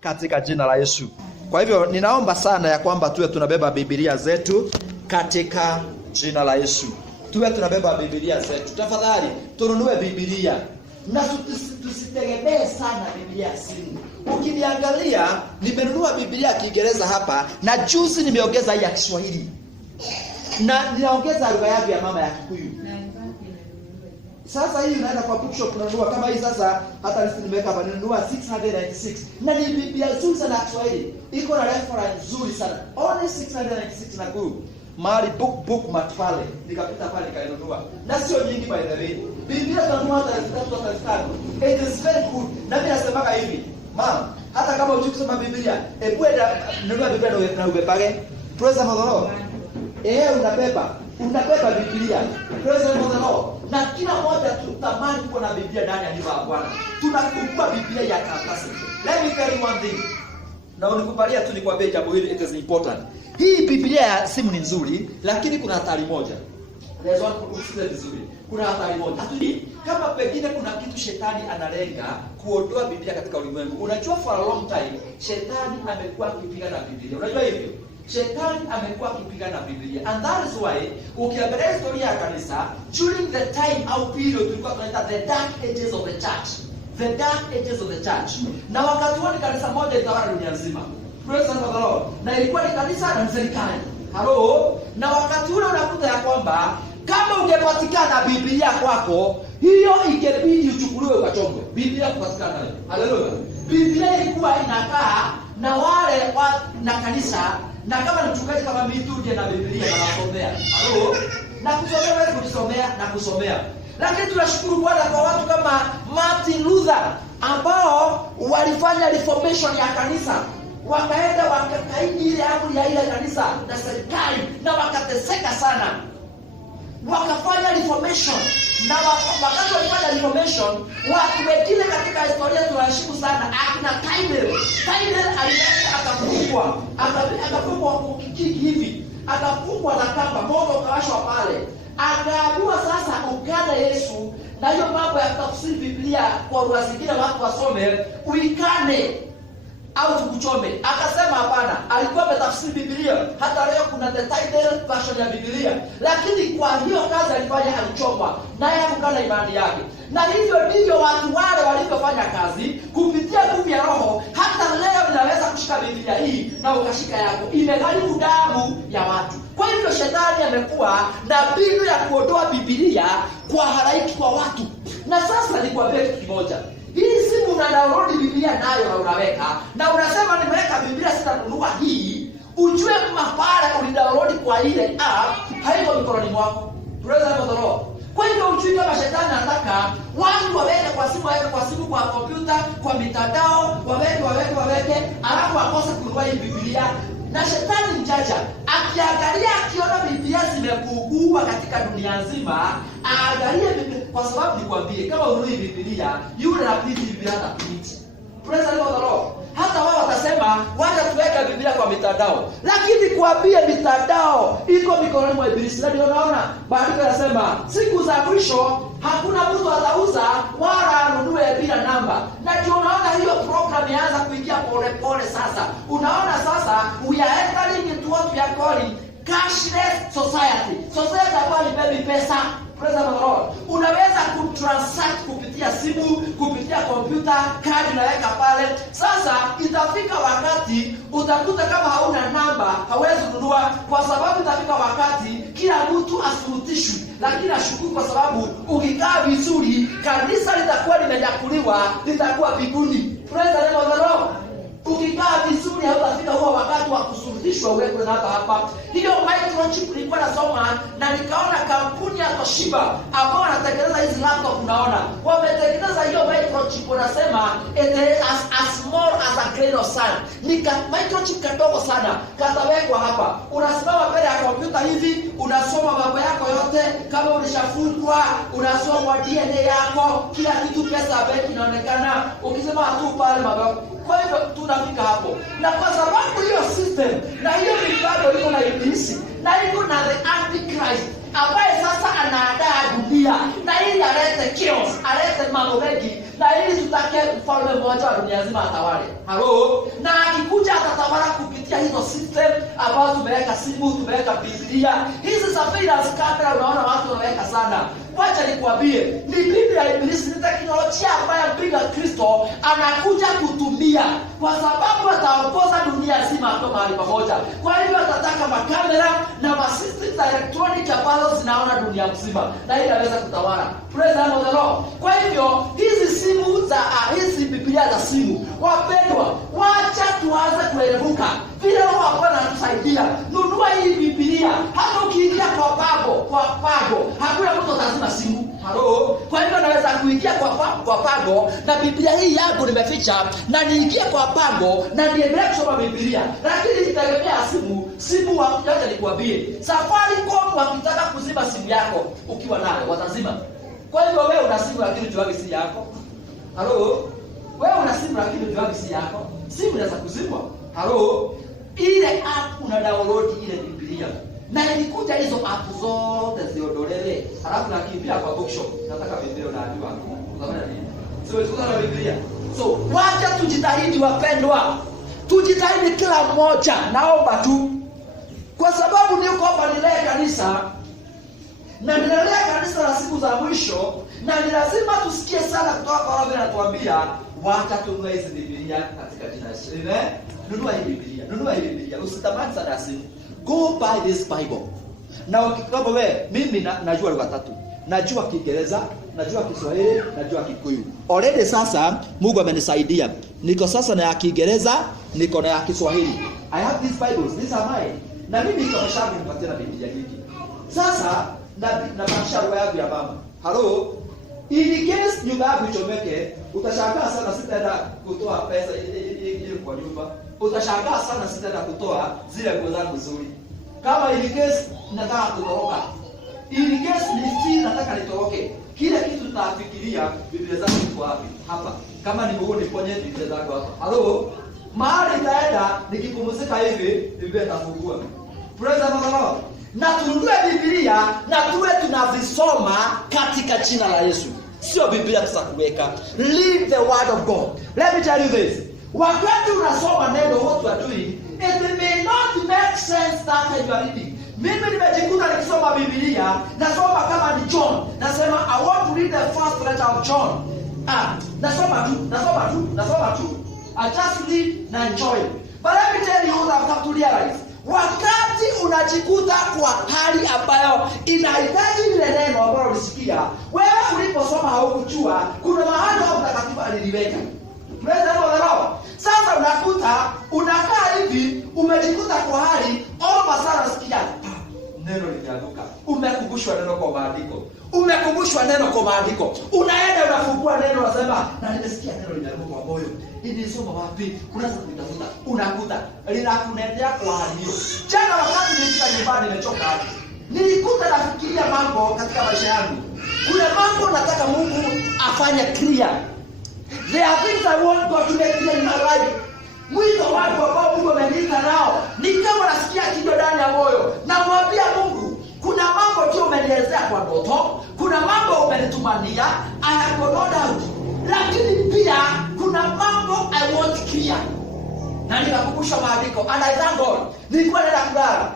katika jina la Yesu. Kwa hivyo ninaomba sana ya kwamba tuwe tunabeba Biblia zetu katika jina la Yesu. Tuwe tunabeba Biblia zetu. Tafadhali tununue Biblia. Na tusitegemee sana Biblia asili. Ukiniangalia nimenunua Biblia ya Kiingereza hapa na juzi nimeongeza hii ya Kiswahili. Na ninaongeza lugha yangu ya mama ya Kikuyu. Sasa hii unaenda kwa bookshop unanunua kama hii sasa hata list nimeweka hapa ninunua 696. Na ni Biblia nzuri sana ya Kiswahili. Iko na reference nzuri sana. Only 696 na good. Mali bookmark pale. Nikapita pale nikainunua. Na sio nyingi by the way. Biblia tunanunua hata 3,500. It is very good. Na mimi nasema hivi. Mama, hata kama hujui kusoma Biblia, enda nunua Biblia na ubebage. Praise the Lord. Unabeba Biblia. Praise the Lord. Na kila mmoja tutamani kuwa na Biblia ndani ya nyumba ya Bwana. Tunafungua Biblia ya karatasi. Let me tell you one thing. Na unikubalia tu nikwambie jambo hili, it is important. Hii Biblia ya simu ni nzuri, lakini kuna hatari moja. There's one kusikia vizuri. Kuna hatari moja. Hatujui kama pengine kuna kitu shetani analenga kuondoa Biblia katika ulimwengu. Unajua for a long time shetani amekuwa akipigana na Biblia. Unajua hivyo? Shetani amekuwa akipigana na Biblia. And that is why ukiangalia historia ya kanisa during the time au period tulikuwa tunaita the dark ages of the church. The dark ages of the church. Na wakati huo kanisa moja litawala dunia nzima. Praise the Lord. Na ilikuwa ni kanisa na serikali. Hello? Na wakati ule unakuta ya kwamba kama ungepatikana Biblia kwako, hiyo ingebidi uchukuliwe ukachomwe. Biblia kupatikana nayo. Haleluya. Biblia ilikuwa inakaa na wale na kanisa, na kama ni mchungaji kama mimi tu ndiye na Biblia na nasomea. Halo? Na kusomea wewe kujisomea na kusomea. Lakini tunashukuru Bwana kwa watu kama Martin Luther ambao walifanya reformation ya kanisa. Wakaenda wakakaidi ile amri ya ile kanisa na serikali na wakateseka sana. Wakafanya reformation na wakati walifanya reformation watu wengine katika historia tunashiku sana akina Tyler alienda akafungwa kukiki hivi, akafungwa na kamba, moto ukawashwa pale, akaambiwa sasa ukane Yesu na hiyo mambo ya tafsiri Biblia kwa lugha zingine watu wasome uikane au tukuchome. Akasema hapana, alikuwa ametafsiri Biblia. Hata leo kuna the Tyler version ya Biblia. Lakini kwa hiyo kazi alifanya alichomwa, naye akukana imani yake. Na hivyo ndivyo watu wale walivyofanya kazi kupitia nguvu ya Roho. Hata leo unaweza kushika Biblia hii na ukashika yako. Imegharimu damu ya watu. Kwa hivyo shetani amekuwa na mbinu ya kuondoa Biblia kwa halaiki kwa watu. Na sasa nikwambie kitu kimoja. Hii simu una download Biblia nayo na unaweka na unasema nimeweka Biblia sitanunua hii, ujue mapara ulidownload kwa ile app haiko mikononi mwako. Praise the Lord. Kwa hivyo ujue kama shetani anataka watu waweke kwa simu, kwa kompyuta, kwa mitandao, waweke alafu akose kununua hii Biblia. Na shetani mjaja akiangalia akiona Biblia zimepungua katika dunia nzima, aangalie Biblia, kwa sababu nikwambie kama ununui Biblia yule anapiti Biblia atapiti. Praise the Lord. Hata wao watasema wacha tuweke Biblia kwa mitandao, lakini kuambia mitandao iko mikononi mwa Ibilisi. Ndio unaona Biblia inasema siku za mwisho hakuna mtu atauza wala anunue bila namba. Na ndio unaona hiyo program inaanza kuingia pole sasa. Unaona sasa we are entering into what we are calling cashless society. Society ambayo ni pesa. Praise the Lord. Unaweza kutransact kupitia simu, kupitia kompyuta, kadi unaweka pale. Sasa itafika wakati utakuta kama hauna namba hawezi kununua, kwa sababu itafika wakati kila mtu asurutishwe. Lakini ashukuru kwa sababu ukikaa vizuri kanisa litakuwa limenyakuliwa, litakuwa mbinguni. Praise the Lord. Ukikaa vizuri hautafika huo wakati wa kusurutishwa uwekwe na hapa. Hiyo microchip nilikuwa nasoma na nikaona kampuni ya Toshiba ambao wanatengeneza hizi laptop, unaona wametengeneza hiyo microchip, wanasema it is as small as a grain of sand. Nika microchip kadogo sana katawekwa hapa. Unasimama mbele ya kompyuta hivi, unasoma mambo yako yote, kama ulishafungwa unasoma DNA yako, kila kitu, pesa benki inaonekana, ukisema tu pale mambo. Kwa hivyo tunafika hapo. Na kwa sababu hiyo system na hiyo mipango iko na Ibilisi na iko na the Antichrist ambaye sasa anaandaa dunia na ili alete chaos, alete mambo mengi na ili tutake mfalme mmoja wa dunia nzima atawale. Hello? hizo system ambazo tumeweka simu, tumeweka Biblia. Hizi surveillance camera unaona watu wanaweka sana. Wacha nikwambie, ni Biblia ya Ibilisi, ni teknolojia ambayo mpinga Kristo anakuja kutumia kwa sababu ataongoza dunia nzima hapo mahali pamoja. Kwa hivyo atataka makamera na masystem za electronic ambazo zinaona dunia mzima na hii inaweza kutawala. Praise the Lord. Kwa hivyo hizi simu za hizi Biblia za simu, wapendwa, wacha tuanze kuerevuka. Vile Roho Bwana anatusaidia. Nunua hii Biblia. Hata ukiingia kwa pago, hakuna mtu atazima simu. Halo. Kwa hivyo naweza kuingia kwa pago na Biblia hii yangu nimeficha na niingie kwa pago na niendelee kusoma Biblia. Lakini nitategemea simu wakuja nikwambie. Safaricom wakitaka kuzima simu yako ukiwa nayo watazima. Kwa hivyo wewe una simu lakini juagi si yako. Halo. Wewe una simu lakini juagi si yako. Simu inaweza kuzimwa. Halo. Ile app una download ile Biblia. Na ilikuja hizo app zote ziondolewe. Halafu nakimbia kwa bookshop. Nataka Biblia unajua. Unafanya nini? Sio tukana Biblia. So, wacha tujitahidi wapendwa. Tujitahidi kila mmoja. Naomba tu. Kwa sababu niko hapa nilee kanisa. Na ninalea kanisa la siku za mwisho. Na ni lazima tusikie sana kutoka kwa Bwana anatuambia, wacha tununue hizi Biblia katika jina la Yesu. Amen. Nunua hii Biblia. Nunua hii Biblia. Usitamani sana simu. Go buy this Bible. Na ukikaba wewe, mimi najua lugha 3. Najua Kiingereza, najua Kiswahili, najua Kikuyu. Already sasa Mungu amenisaidia. Niko sasa na ya Kiingereza, niko na ya Kiswahili. I have these Bibles. These are mine. Na mimi niko mshauri nipatie na Biblia hiki. Sasa na masharo yangu ya mama. Hello. In case nyumba yako ichomeke, utashangaa sana sitaenda kutoa pesa ile kwa nyumba. Utashangaa sana sitaenda kutoa zile nguo zangu nzuri. Kama in case nataka kutoroka. In case ni nataka nitoroke. Kila kitu tutafikiria Biblia zangu iko wapi? Hapa. Kama ni Mungu niponye Biblia zangu hapa. Hello. Mahali nitaenda nikipumzika hivi, Biblia itafungua. Praise the Lord. Na tununue Biblia na tuwe tunazisoma katika jina la Yesu. Sio Biblia tutakuweka. Read the word of God. Let me tell you this. Wakati unasoma neno what you are doing, it may not make sense that you are reading. Mimi nimejikuta nikisoma Biblia, nasoma kama ni John. Nasema I want to read the first letter of John. Nasoma tu. I just read and enjoy. But let me tell you what I have to realize. Wakati unajikuta kwa hali ambayo inahitaji ile neno ambalo ulisikia, wewe uliposoma haukujua kuna mahali hapo mtakatifu aliliweka. Praise the Lord. Sasa unakuta unakaa hivi, umejikuta kwa hali au masala sikia neno linaanguka. Umekumbushwa neno kwa maandiko. Unaenda unafungua neno unasema na nimesikia neno linaanguka kwa moyo. Nilisoma wapi? Unaanza kutafuta. Unakuta linakunetea kwa hali hiyo. Jana wakati nilifika nyumbani nimechoka hapo. Nilikuta nafikiria mambo katika maisha yangu. Kuna mambo nataka Mungu afanye clear. There are things I want God to make clear in my life. Mwito wako ambao Mungu ameniita nao, ni kama nasikia kido ndani ya moyo. Namwambia Mungu, kuna mambo tu umenielezea kwa ndoto, kuna mambo umenitumania, I have no doubt. Lakini pia kuna mambo I want clear. Na nikakumbusha maandiko, and I thank God. Nilikuwa naenda kulala.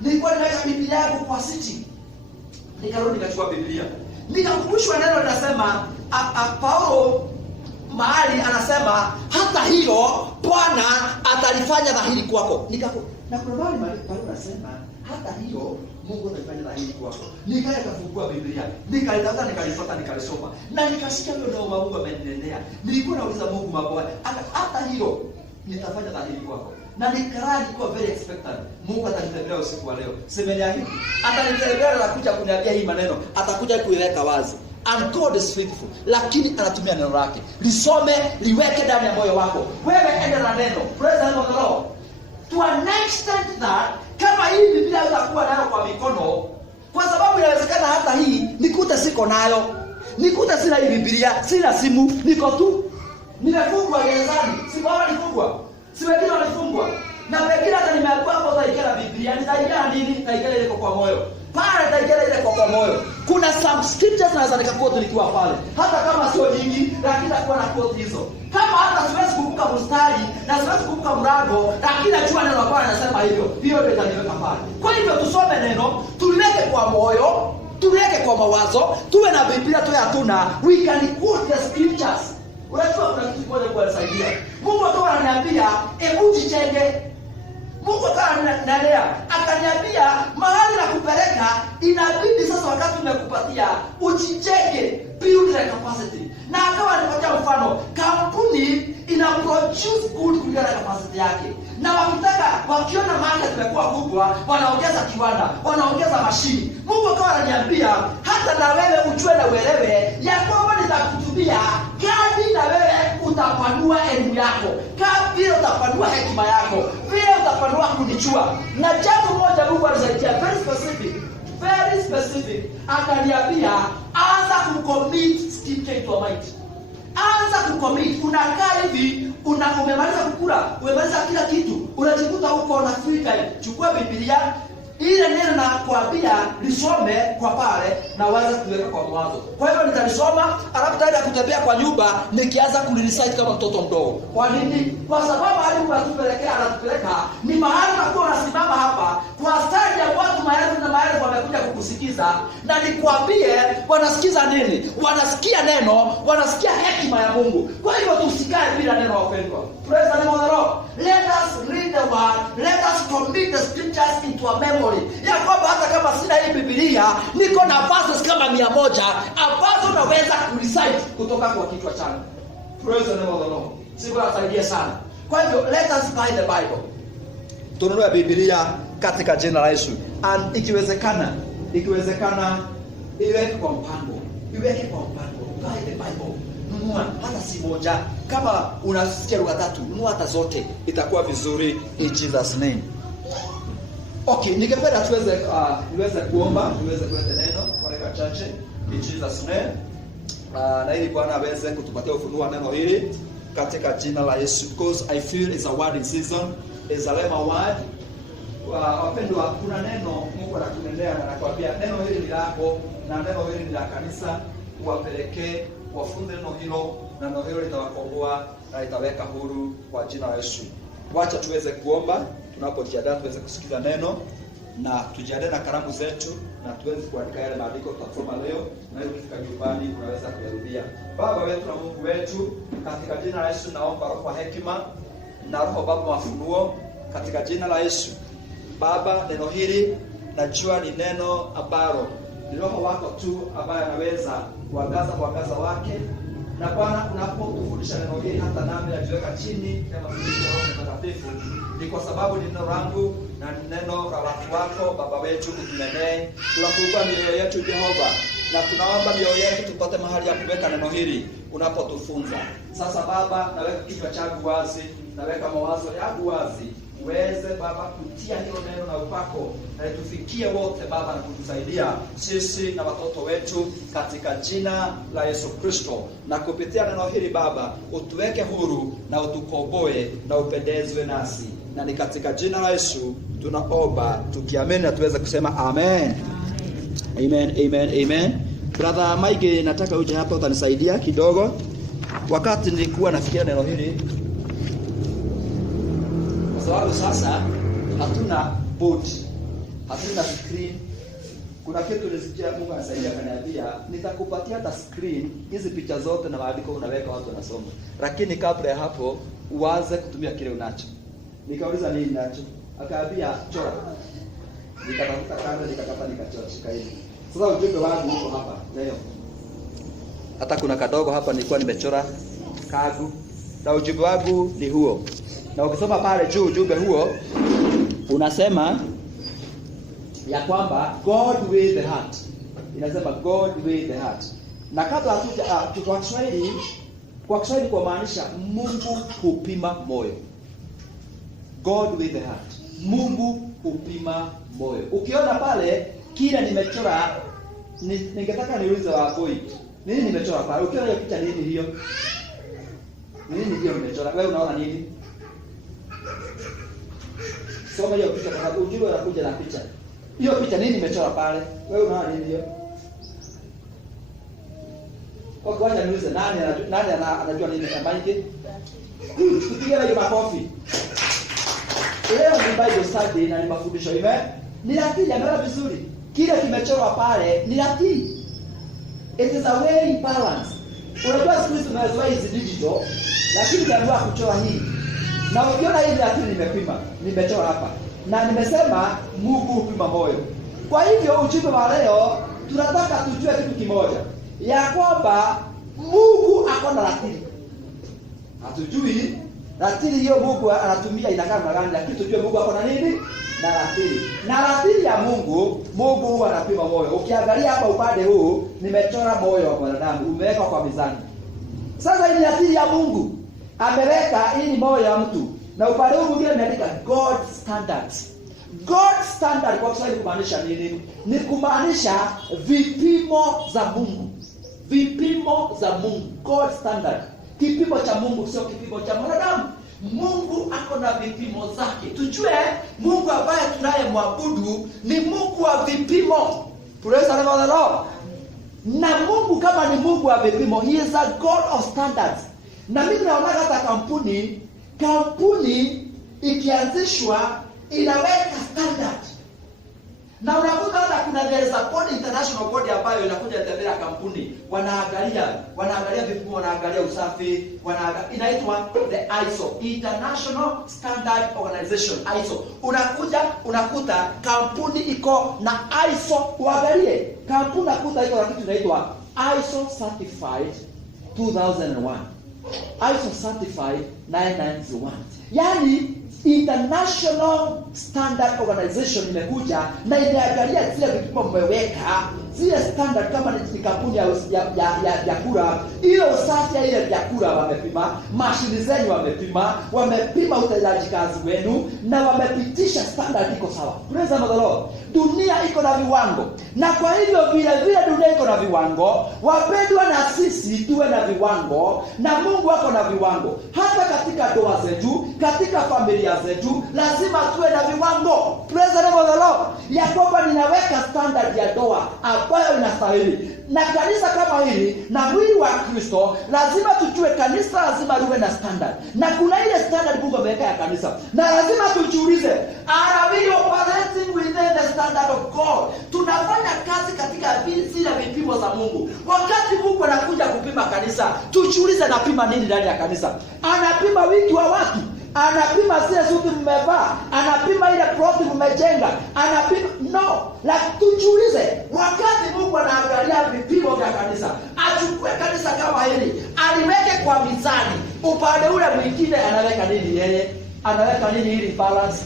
Nilikuwa nimeweka Biblia yangu kwa siti. Nikarudi nikachukua Biblia. Nikakumbushwa neno linasema Paulo mahali anasema hata hilo Bwana atalifanya dhahiri kwako. Na kuna mahali Paulo anasema hata hilo Mungu atalifanya dhahiri kwako. Nikaenda kufungua Biblia, nikalitafuta, nikalipata, nikalisoma na nikasikia ndio Mungu amenenea. Nilikuwa nauliza Mungu mambo hata hilo nitafanya dhahiri kwako. Na nikaradi kwa very expectant. Mungu atanitembelea usiku wa leo. Semeni hivi. Atanitembelea na kuja kuniambia hii maneno. Atakuja kuiweka wazi. And God is faithful. Lakini anatumia neno lake. Lisome, liweke ndani ya moyo wako. Wewe enda na neno. Praise the Lord. To an extent that kama hii Biblia utakuwa nayo kwa mikono, kwa sababu inawezekana hata hii nikute siko nayo. Nikute sina hii Biblia, sina simu, niko tu. Nimefungwa gerezani. Si baba nifungwa. Si wengine wanafungwa. Na pengine hata nimeambiwa hapo utaikela Biblia. Nitaikela nini? Nitaikela ile kwa moyo. Pale nitaikela ile kwa moyo. Kuna some scriptures naweza nikaquote nikiwa pale, hata kama sio nyingi, lakini nakuwa na quote hizo. Kama hata siwezi kukumbuka mstari na siwezi kukumbuka mlango, lakini najua neno la Bwana anasema hivyo, hiyo ndio itaniweka pale. Kwa hivyo tusome neno, tuliweke kwa moyo, tuliweke kwa mawazo, tuwe na Biblia tu hatuna, we can quote the scriptures. Unajua kuna kitu kimoja kwa kusaidia. Mungu akawa ananiambia, hebu jichenge. Mungu akawa ananiambia, akaniambia mahali na kupeleka inabidi sasa wakati umekupatia ujichenge, build the capacity. Na akawa anipatia mfano, kampuni ina produce good kulingana na capacity yake. Na wakiona market imekuwa kubwa, wanaongeza kiwanda, wanaongeza mashini. Mungu akawa ananiambia, hata na wewe ujue na uelewe ya kwamba nitakutumia kadri na wewe utapanua elimu yako, kadri utapanua hekima yako, vile utapanua kunijua. Na jambo moja Mungu alisaidia very specific, akaniambia anza kucommit scripture to mind. Anza kucommit. Unakaa hivi, umemaliza kukula, umemaliza kila kitu, unajikuta huko na free time. Chukua Biblia ile neno na kuambia lisome kwa pale na waanze kuweka kwa mawazo. Kwa hivyo nitalisoma, alafu taenda kutembea kwa nyumba nikianza kulirecite kama mtoto mdogo. Kwa nini? Kwa sababu hadi anatupeleka ni mahali pakuwa unasimama hapa kwa stadi ya watu maelfu na maelfu wamekuja kukusikiza, na nikwambie wanasikiza nini? Wanasikia neno, wanasikia hekima ya Mungu. Kwa hivyo tusikae bila neno, wapendwa. Praise the name of the Lord. Let us read the word, let us commit the scriptures into our memory. Ya kwamba hata kama sina hii Biblia, niko na verses kama 100 ambazo naweza kurecite kutoka kwa kichwa changu. Praise the name of the Lord. Siku asaidia sana. Kwa hivyo let us buy the Bible. Tununue Biblia katika jina la Yesu. And ikiwezekana iweke kwa mpango. Buy the Bible. Nunua hata si moja. Kama unasikia lugha 3, nunua hata zote. Itakuwa vizuri in Jesus name. Okay, ningependa tuweze kuomba, tuweze kuleta neno kwa dakika chache in Jesus name. Na ili Bwana aweze kutupatia ufunuo wa neno hili katika jina la Yesu, because I feel it's a word in season, is a rhema word. Wapendwa, kuna neno Mungu anakunenea na anakuambia neno hili ni lako na neno hili ni la kanisa, uwapelekee, wafunde neno hilo, na neno hilo litawakomboa na litaweka huru kwa jina la Yesu. Wacha tuweze kuomba. Tunapojiandaa tuweze kusikiza neno, na tujiandae na kalamu zetu na tuweze kuandika yale maandiko tutasoma leo, na ili kufika nyumbani unaweza kuyarudia. Baba wetu na Mungu wetu, katika jina la Yesu naomba roho wa hekima na roho Baba mafunuo katika jina la Yesu. Baba, neno hili najua ni neno ambalo ni roho wako tu ambaye anaweza kuangaza mwangaza wake. Na Bwana, unapotufundisha neno hili hata nami najiweka chini kama mtumishi wa Roho Mtakatifu, ni kwa sababu ni neno langu na ni neno la watu wako. Baba wetu, utunenee. Tunafungua mioyo yetu Jehova, na tunaomba mioyo yetu tupate mahali ya kuweka neno hili unapotufunza. Sasa Baba, naweka kichwa changu wazi, naweka mawazo yangu wazi, uweze Baba kutia hilo neno na upako, na tufikie wote Baba, na kutusaidia sisi na watoto wetu katika jina la Yesu Kristo. Na kupitia neno hili Baba, utuweke huru na utukomboe na upendezwe nasi, na ni katika jina la Yesu tunaomba tukiamini, na tuweze kusema amen. Amen, amen, amen. Brother Mike, nataka uje hapa utanisaidia kidogo. Wakati nilikuwa nafikiria neno hili, kwa sababu sasa hatuna board, hatuna screen. Kuna kitu nilisikia Mungu anasaidia kaniambia, nitakupatia hata screen, hizi picha zote na maandiko unaweka watu wanasoma. Lakini kabla ya hapo uanze kutumia kile unacho. Nikauliza nini nacho? Akaambia chora. Nikatafuta kanda, nikachora, shika hivi. Sasa ujumbe wangu uko hapa leo. Hata kuna kadogo hapa nilikuwa nimechora kagu. Na ujumbe wangu ni huo. Na ukisoma pale juu ujumbe huo unasema ya kwamba God with the heart. Inasema God with the heart. Na kabla hatuja kwa Kiswahili kwa maanisha Mungu hupima moyo. God with the heart. Mungu hupima moyo. Ukiona pale kile nimechora, ningetaka niulize Wambui, nini nimechora pale? Ukiona hiyo picha nini hiyo? Nini hiyo nimechora? Wewe unaona nini? Soma hiyo picha kwa sababu ujue unakuja na picha. Hiyo picha nini nimechora pale? Wewe unaona nini hiyo? Okay, wacha niulize nani anajua nini Mike? Tupige hiyo makofi. Leo ni Bible study na ni mafundisho hivi. Ni ratili ameona vizuri. Kile kimechorwa pale ni ratili. It is a way balance. Unajua siku hizi tumezoea hizi digital, lakini niamua kuchora hii. Na ukiona hii ratili nimechora hapa. Na nimesema Mungu hupima moyo. Kwa hivyo ujumbe wa leo tunataka tujue kitu kimoja. Ya kwamba Mungu ako na ratili. Hatujui ratili hiyo Mungu anatumia inakaa na gani, lakini tujue Mungu ako na nini? Na ratili. Na ratili ya Mungu huwa anapima moyo. Ukiangalia hapa upande huu nimechora moyo wa mwanadamu, umewekwa kwa mizani. Sasa hii ratili ya Mungu ameweka hii ni moyo wa mtu. Na upande huu mwingine ameandika God standards. God standard kwa Kiswahili kumaanisha nini? Ni kumaanisha vipimo za Mungu. Vipimo za Mungu. God standard. Kipimo cha Mungu sio kipimo cha mwanadamu. Mungu ako na vipimo zake. Tujue Mungu ambaye tunayemwabudu ni Mungu wa vipimo. Praise the Lord. Na Mungu kama ni Mungu wa vipimo, he is a God of standards. Na mimi naona hata kampuni ikianzishwa inaweka standard. Na unakuta hata kuna there is a body, international body ambayo inakuja tembelea kampuni. Wanaangalia vipimo, wanaangalia usafi, inaitwa the ISO, International Standard Organization, ISO. Unakuta kampuni iko na ISO, uangalie. Kampuni unakuta iko na kitu inaitwa ISO certified 2001. ISO certified 991. Yaani International Standard Organization imekuja na inaangalia zile vipimo mmeweka, zile standard kama ni kampuni ya kura, ile usafi ya ile vyakula wamepima, mashini zenu wamepima utendaji kazi wenu na wamepitisha standard iko sawa. Praise the Lord. Dunia iko na viwango. Na kwa hivyo vile dunia iko na viwango, wapendwa na sisi tuwe na viwango na Mungu wako na viwango. Hata katika ndoa zetu, katika familia zetu, lazima tuwe na viwango. Praise the Lord. Ya kwamba ninaweka standard ya ndoa ambayo inastahili. Na kanisa kama hili na mwili wa Kristo lazima tujue kanisa lazima liwe na standard. Na kuna ile standard Mungu ameweka ya kanisa. Na lazima tujiulize, are we operating within the standard of God? Tunafanya kazi katika zile vipimo za Mungu. Wakati Mungu anakuja kupima kanisa, tujiulize anapima nini ndani ya kanisa? Anapima wingi wa watu? Anapima zile suti mmevaa? Anapima ile ploti mmejenga? Anapima no. Lakini tujiulize, wakati Mungu anaangalia vipimo vya kanisa, achukue kanisa kama hili, aliweke kwa mizani. Upande ule mwingine anaweka nini yeye? Anaweka nini ili balance?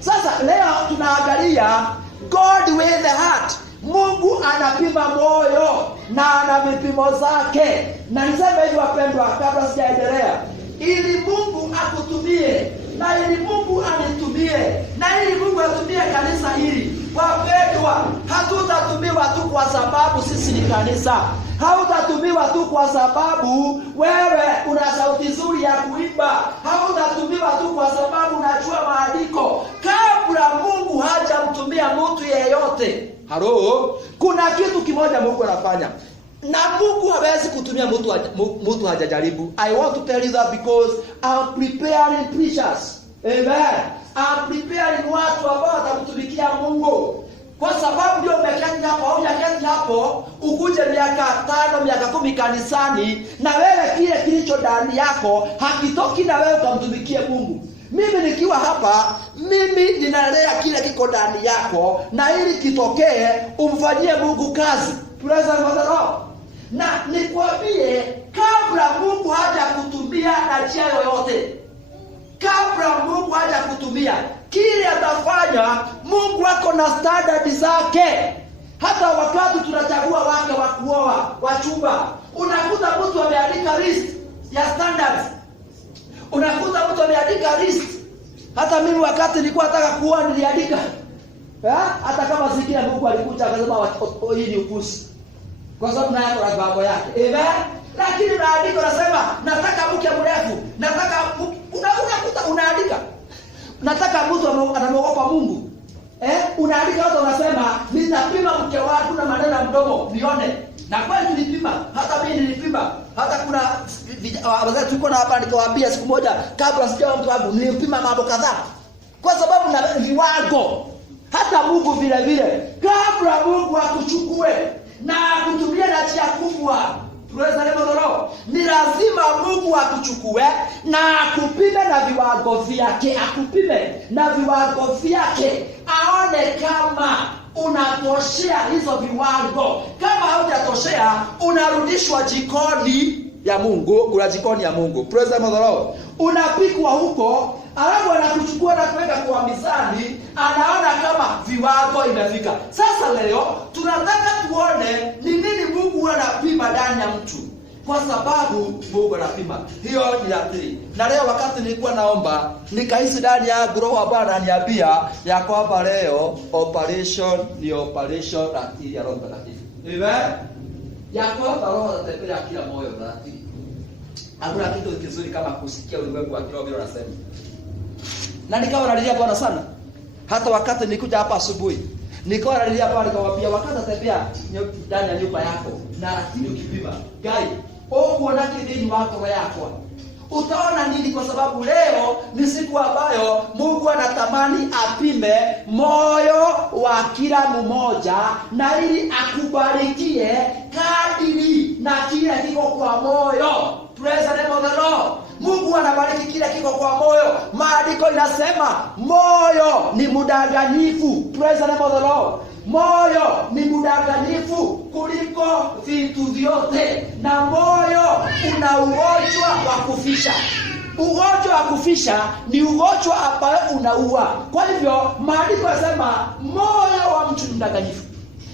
Sasa leo tunaangalia God with the heart. Mungu anapima moyo na ana vipimo zake. Na niseme hivi wapendwa, kabla sijaendelea, ili Mungu akutumie na ili Mungu anitumie na ili Mungu atumie kanisa hili, wapendwa, hatutatumiwa tu kwa sababu sisi ni kanisa. Hautatumiwa tu kwa sababu wewe una sauti nzuri ya kuimba. Hautatumiwa tu kwa sababu unajua maandiko. Kabla Mungu hajamtumia mtu yeyote, kuna kitu kimoja Mungu anafanya. Na Mungu hawezi kutumia mtu hajajaribu. I want to tell you that because I'm preparing preachers. Amen. I'm preparing watu ambao watamtumikia Mungu. Kwa sababu ndio umeketi hapo au yaketi hapo, ukuje miaka 5, miaka 10 kanisani na wewe kile kilicho ndani yako hakitoki na wewe utamtumikie Mungu. Mimi nikiwa hapa, mimi ninalea kile kiko ndani yako na ili kitokee umfanyie Mungu kazi. Praise the Lord. Na nikwambie, kabla Mungu haja kutumia na njia yoyote, kabla Mungu haja kutumia, kile atafanya, Mungu wako na standard zake. Hata wakati tunachagua wake wa kuoa, wachumba, unakuta mtu ameandika list ya standards. Unakuta mtu ameandika list. Hata mimi wakati nilikuwa nataka kuoa niliandika. Hata kama zingine Mungu alikuja akasema hii ni upuzi. Kwa sababu na yako na baba yake. Amen. Lakini maandiko nasema nataka mke mrefu, nataka unakuta unaandika. Nataka mtu anamuogopa Mungu. Unaandika watu wanasema nitapima mke wako na maneno ya mdomo nione. Na kweli tulipima, hata mimi nilipima. Hata kuna wazazi tulikuwa na hapa nikawaambia siku moja kabla sijawa mtu wangu nilipima mambo kadhaa. Kwa sababu na viwango. Hata Mungu vile vile kabla Mungu akuchukue na akutumie na njia kubwa. Praise the name of the Lord. Ni lazima Mungu akuchukue na akupime na viwango vyake, akupime na viwango vyake, aone kama unatoshea hizo viwango. Kama haujatoshea, unarudishwa jikoni ya Mungu, kuna jikoni ya Mungu. Praise the name of the Lord. Unapikwa huko, alafu anakuchukua na kuweka kwa mizani, anaona kama viwango imefika. Sasa leo tunataka tuone ni nini Mungu anapima ndani ya mtu. Kwa sababu Mungu anapima. Hiyo ni ya pili. Na leo wakati nilikuwa naomba, nikahisi ndani ya Roho wa Bwana ananiambia ya kwamba leo operation ni operation ya Roho Mtakatifu. Amen. Ya kwamba Roho atatembea kila moyo na akili. Hakuna kitu kizuri kama kusikia ulimwengu wa kiroho vile unasema. Na nikawa nalilia Bwana sana. Hata wakati nilikuja hapa asubuhi, nikawa nalilia Bwana nikamwambia wakati atembea ndani ya nyumba yako na akili ukipima. Gai, kuona kidini wako yako. Utaona nini? Kwa sababu leo ni siku ambayo Mungu anatamani apime moyo wa kila mmoja na ili akubarikie kadiri na kile kiko kwa moyo. Praise the name of the Lord. Mungu anabariki kile kiko kwa moyo. Maandiko inasema moyo ni mdanganyifu. Praise the name of the Lord. Moyo ni mdanganyifu kuliko vitu vyote, na moyo una ugonjwa wa kufisha. Ugonjwa wa kufisha ni ugonjwa ambao unaua. Kwa hivyo maandiko yanasema moyo wa mtu ni mdanganyifu.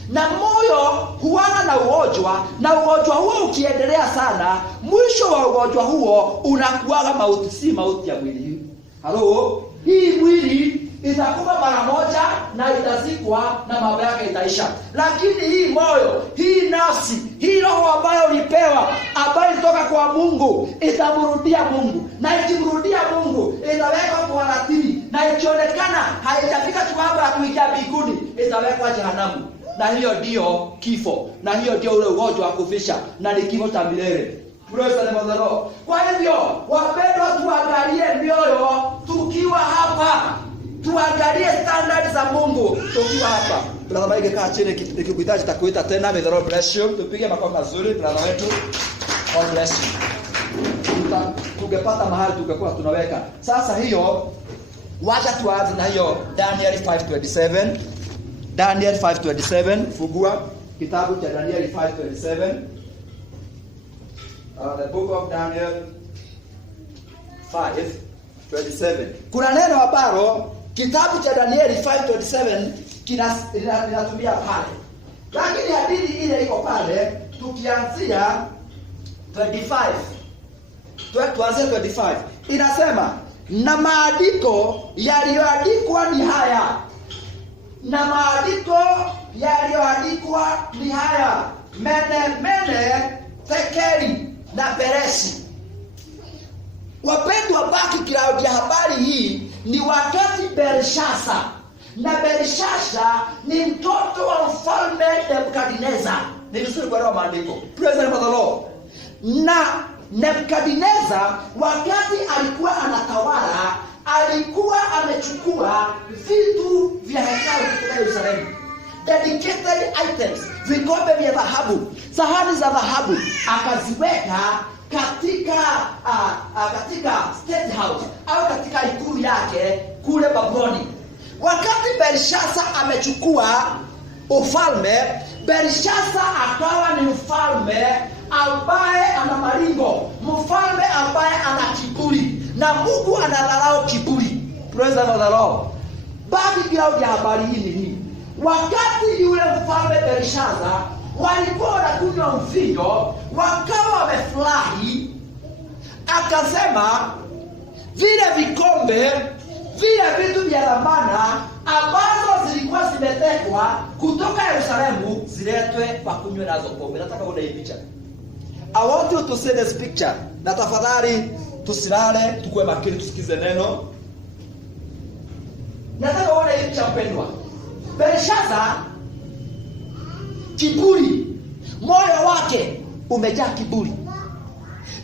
Na moyo huana na ugonjwa, na ugonjwa huo ukiendelea sana, mwisho wa ugonjwa huo unakuwa mauti, si mauti ya mwili. Halo, hii mwili itakufa mara moja na itazikwa na mambo yake itaisha. Lakini hii moyo, hii nafsi, hii roho ambayo ulipewa, ambayo ilitoka kwa Mungu, itamrudia Mungu. Na ikimrudia Mungu, itawekwa kwa ratili. Na ikionekana haijafika kiwango ya kuingia mbinguni, itawekwa jehanamu. Na hiyo ndio kifo. Na hiyo ndio ule ugonjwa wa kufisha. Na ni kifo cha milele. Praise the name of the Lord. Kwa hivyo, wapendwa, tuangalie mioyo tukiwa hapa. Tuangalie standards za Mungu tukiwa hapa. Brother Mike kaa chini, nikikuhitaji takuita tena. May the Lord bless you. Tupige makofi mazuri brother wetu. God bless you. Tungepata mahali tungekuwa tunaweka. Sasa hiyo wacha tuanze na hiyo Daniel 5:27. Daniel 5:27, fungua kitabu cha Daniel 5:27. The book of Daniel 5:27. Kuna neno ambalo kitabu cha Danieli 5:27 kinatumia pale. Lakini hadithi ile iko pale tukianzia 25. Tuanze 25. Inasema, na maandiko yaliyoandikwa ni haya. Na maandiko yaliyoandikwa ni haya. Mene, Tekeli na Peresi. Wapendwa, baki cloud ya habari hii ni wakati Belshaza. Na Belshaza ni mtoto wa mfalme Nebukadneza. Ni vizuri kuelewa maandiko. Praise the name of the Lord. Na Nebukadneza wakati alikuwa anatawala, alikuwa amechukua vitu vya hekalu kutoka Yerusalemu. Dedicated items, vikombe vya dhahabu, sahani za dhahabu, akaziweka katika state house au katika ikulu yake kule Babyloni. Wakati Belshaza amechukua ufalme, Belshaza akawa ni mfalme ambaye ana maringo, mfalme ambaye ana kiburi, na Mungu anadharau kiburi. Praise the Lord. Background ya habari hii ni wakati yule mfalme Belshaza walikuwa wanakunywa mvinyo, wakawa wamefurahi, akasema vile vikombe, vile vitu vya dhamana ambazo zilikuwa zimetekwa kutoka Yerusalemu ziletwe wakunywe nazo pombe. Nataka uone hii picha. I want you to see this picture. Na tafadhali tusilale, tukue makini, tusikize neno. Nataka uone hii picha mpendwa. Belshaza, kiburi. moyo wake umejaa kiburi.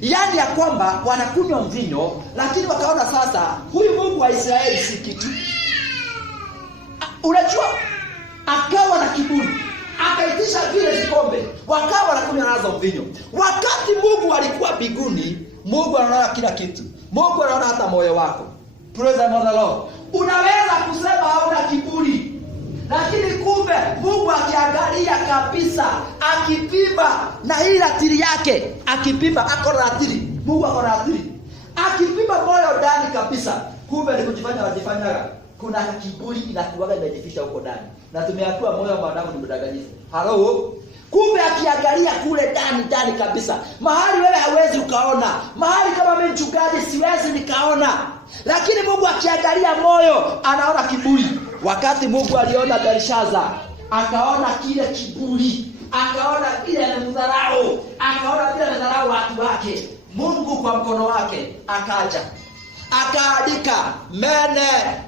Yaani ya kwamba wanakunywa mvinyo, lakini wakaona sasa huyu Mungu wa Israeli si kitu. Unajua, akawa na kiburi, akaitisha vile vikombe, wakawa wanakunywa nazo mvinyo. Wakati Mungu alikuwa mbinguni, Mungu anaona kila kitu. Mungu anaona hata moyo wako. Praise the Lord. Unaweza kusema hauna kiburi, lakini kumbe Mungu akiangalia kabisa, akipima na hii ratili yake, akipima ako na ratili. Mungu ako na ratili. Akipima moyo ndani kabisa, kumbe ni kujifanya wajifanyaga. Kuna kiburi inakuwaga imejificha huko ndani. Na tumeambiwa moyo wa mwanadamu ni mdanganyifu. Halo? Kumbe akiangalia kule ndani kabisa, mahali wewe hawezi ukaona, mahali kama mimi mchungaji siwezi nikaona, lakini Mungu akiangalia moyo anaona kiburi. Wakati Mungu aliona Belshaza, akaona kile kiburi, akaona kile anamdharau, akaona kile anadharau watu wake. Mungu kwa mkono wake akaja, akaandika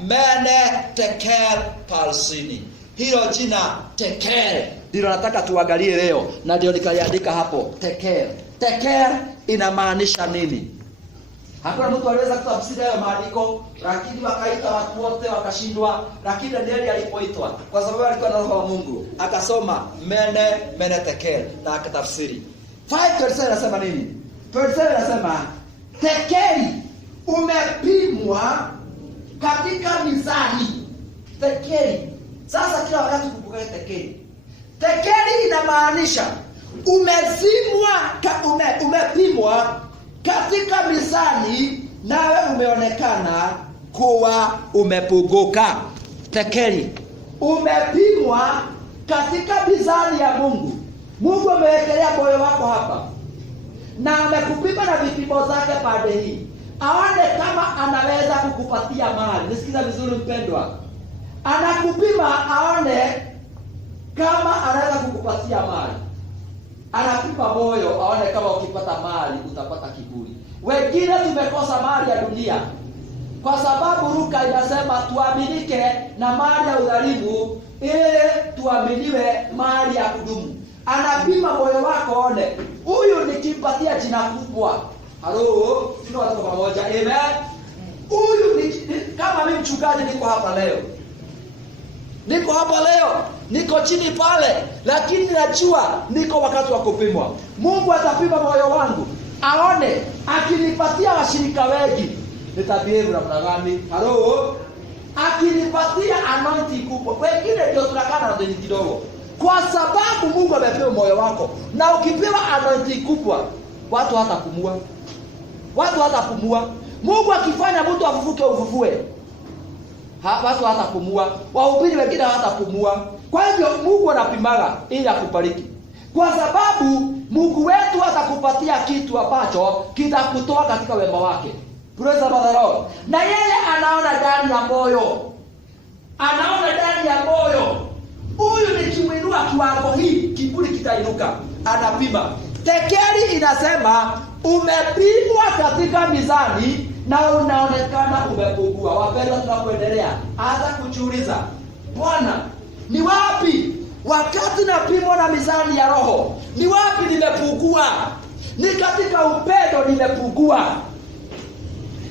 mene tekel parsini. Hilo jina tekel ndilo nataka tuangalie leo, na ndio nikaliandika hapo tekel. Tekel inamaanisha nini? Hakuna mtu aliweza kutafsiri hayo maandiko, lakini wakaita watu wote wakashindwa. Lakini Danieli alipoitwa, kwa sababu alikuwa na roho wa Mungu, akasoma mene tekel na akatafsiri. 5:27 inasema nini? 27 inasema tekeli umepimwa katika mizani. Tekeli. Sasa kila wakati kumbuka tekeli. Tekeli inamaanisha umepimwa katika mizani, nawe umeonekana kuwa umepunguka. Tekeli. Umepimwa katika mizani ya Mungu. Mungu amewekelea moyo wako hapa, na amekupima na vipimo zake pande hii, aone kama anaweza kukupatia mali. Nisikiza vizuri mpendwa. Anakupima aone kama anaweza kukupatia mali. Anapima moyo aone kama ukipata mali utapata kiburi. Wengine tumekosa mali ya dunia kwa sababu Luka inasema tuaminike na mali ya udhalimu ili tuaminiwe mali ya kudumu. Anapima moyo wako aone, huyu nikimpatia jina kubwa. Halo, sio watu pamoja. Amen. Huyu ni kama mimi mchungaji niko hapa leo. Niko chini pale, lakini najua niko wakati wa kupimwa. Mungu atapima moyo wangu, aone akinipatia washirika wengi nitabieru namna gani. Halo, akinipatia anointing kubwa, wengine ndio tunakana na deni kidogo, kwa sababu Mungu amepima moyo wako. Na ukipewa anointing kubwa, watu hatapumua. Mungu akifanya mtu afufuke ufufue, watu hatapumua. Wahubiri wengine hatapumua. Kwa hivyo Mungu anapimaga ili akubariki, kwa sababu Mungu wetu atakupatia kitu ambacho kitakutoa katika wema wake. Praise the Lord. Na yeye anaona ndani ya moyo. Huyu nikimuinua kiwango hii, kiburi kitainuka. Anapima. Tekeli inasema umepimwa katika mizani na unaonekana umepungua. Wapendwa, tunapoendelea hata kujiuliza, Bwana, ni wapi wakati napimwa na mizani ya roho? Ni wapi nimepungua? Ni katika upendo nimepungua.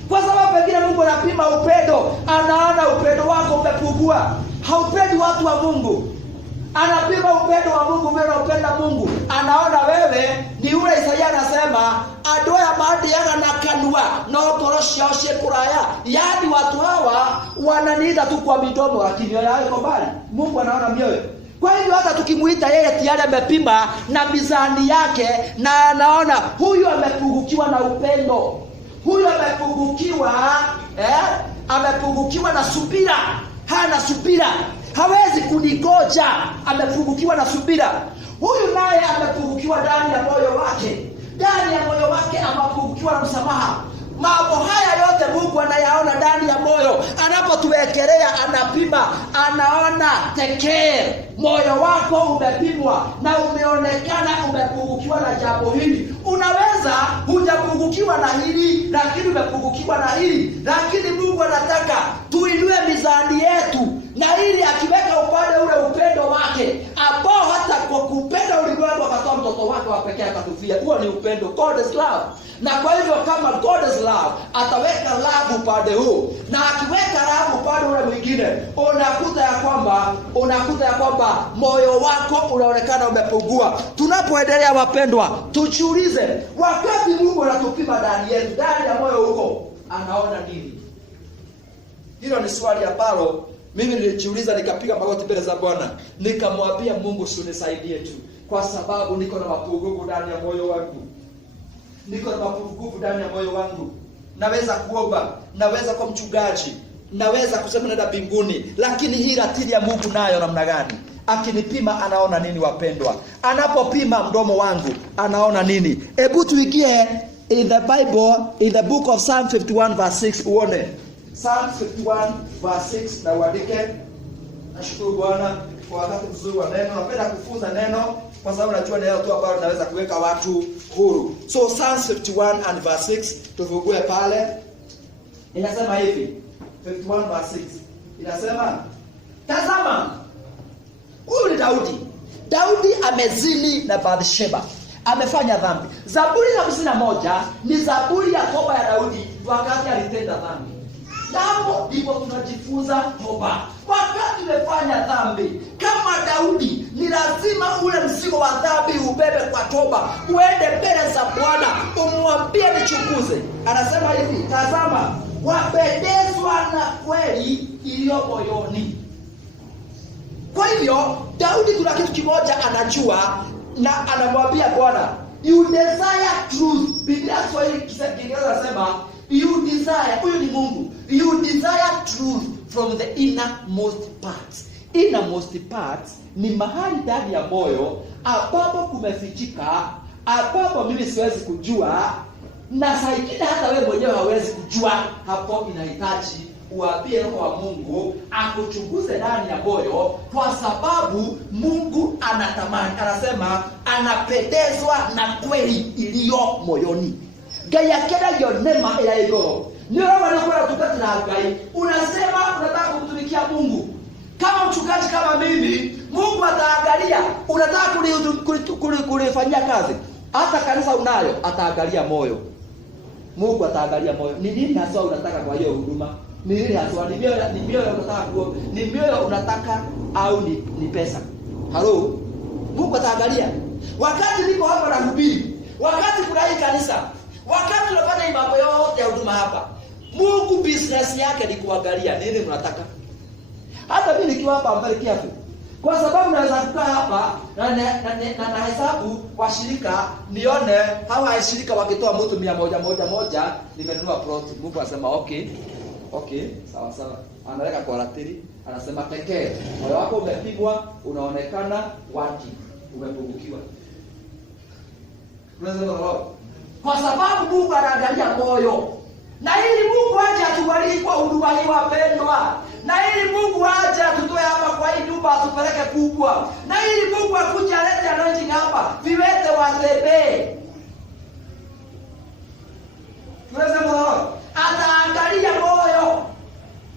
Kwa sababu pengine Mungu anapima upendo, anaona upendo wako umepungua. Haupendi watu wa Mungu. Anapima upendo wa Mungu, wewe unapenda Mungu. Anaona wewe ni yule Isaya anasema adoya maadi yana nakanua no toroshia kuraya. Yaani watu hawa wananiita tu kwa midomo, lakini mioyo yao iko mbali. Mungu anaona mioyo. Kwa hivyo hata tukimuita yeye tayari amepima na mizani yake, na anaona huyu amepungukiwa na upendo. Huyu amepungukiwa na subira. Hana subira. Hawezi kunigoja, amepungukiwa na subira. Huyu naye amepungukiwa ndani ya moyo wake. Ndani ya moyo wake amepungukiwa na msamaha. Mambo haya yote Mungu anayaona ndani ya moyo. Anapotuwekelea anapima, anaona tekee. Moyo wako umepimwa na umeonekana umepungukiwa na jambo hili. Unaweza hujapungukiwa na hili, lakini umepungukiwa na hili. Lakini Mungu anataka tuinue mizani yetu, na ili akiweka upande ule upendo wake ambao hata kwa kupenda ulimwengu akatoa mtoto wake wa pekee akatufia. Huo ni upendo. God is love. Na kwa hivyo kama God is love, ataweka love upande huu, na akiweka love upande ule mwingine, unakuta ya kwamba moyo wako unaonekana umepungua. Tunapoendelea wapendwa, tujiulize, wakati Mungu anatupima ndani yetu, ndani ya moyo huko, anaona nini? Hilo ni swali ambalo mimi nilijiuliza, nikapiga magoti mbele za Bwana, nikamwambia Mungu, unisaidie tu, kwa sababu niko na mapungufu ndani ya moyo wangu. Naweza kuomba, naweza kwa mchungaji, naweza kusema nenda mbinguni, lakini hii ratili ya Mungu nayo namna gani? Akinipima anaona nini wapendwa? Anapopima mdomo wangu anaona nini? Hebu tuingie in the Bible, in the book of Psalm 51 verse 6 uone. Psalm 51 verse 6 na uandike. Nashukuru Bwana kwa wakati mzuri wa neno. Napenda kufunza neno kwa sababu najua neno tu ambalo linaweza kuweka watu huru. So Psalm 51 and verse 6 tufungue pale. Inasema hivi, 51 verse 6. Inasema, tazama, huyu ni Daudi. Daudi amezini na Bathsheba. Amefanya dhambi. Zaburi ya 51 ni zaburi ya toba ya Daudi wakati alitenda dhambi. Hapo ndipo tunajifunza toba. Wakati umefanya dhambi kama Daudi, ni lazima ule mzigo wa dhambi ubebe kwa toba, uende mbele za Bwana, umwambie nichunguze. Anasema hivi, tazama, wapendezwa na kweli iliyo moyoni. Kwa hivyo Daudi kuna kitu kimoja anajua, na anamwambia Bwana, you desire truth. Biblia Kiingereza inasema you desire, huyu ni Mungu, you desire truth from the innermost parts. Innermost parts ni mahali ndani ya moyo ambapo kumefichika, ambapo mimi siwezi kujua, na saa ingine hata wewe mwenyewe hawezi kujua. Hapo inahitaji uambie Roho wa Mungu akuchunguze ndani ya moyo, kwa sababu Mungu anatamani, anasema anapendezwa na kweli iliyo moyoni. Gaya keda yonema ya ego. Ndio wanakuwa tukati na Gai. Unasema unataka kumtumikia Mungu. Kama mchungaji kama mimi, Mungu ataangalia unataka kulifanyia kazi. Hata kanisa unayo, ataangalia moyo. Mungu ataangalia moyo. Ni nini hasa unataka kwa hiyo huduma? Ni nini hasa? Ni mioyo unataka kuo? Ni mioyo unataka au ni pesa? Halo? Mungu ataangalia. Wakati niko hapa na hubiri, wakati kuna hii kanisa, wakati tunafanya mambo yote ya huduma hapa, Mungu business yake ni kuangalia nini mnataka. Hata mimi nikiwa hapa mbarikia tu, kwa sababu naweza kukaa hapa na hesabu washirika, nione hawa washirika wakitoa mtu 100 nimenunua plot. Mungu anasema okay, sawa sawa. Anaweka kwa ratili, anasema pekee moyo wako umepigwa, unaonekana wapi umepungukiwa. Unaweza kwa sababu Mungu anaangalia moyo. Na ili Mungu aje atubariki kwa huduma hii wapendwa, na ili Mungu aje atutoe hapa kwa hii nyumba atupeleke kubwa, na ili Mungu akuje alete anointing hapa, viwete watembee. Tunasema ataangalia moyo.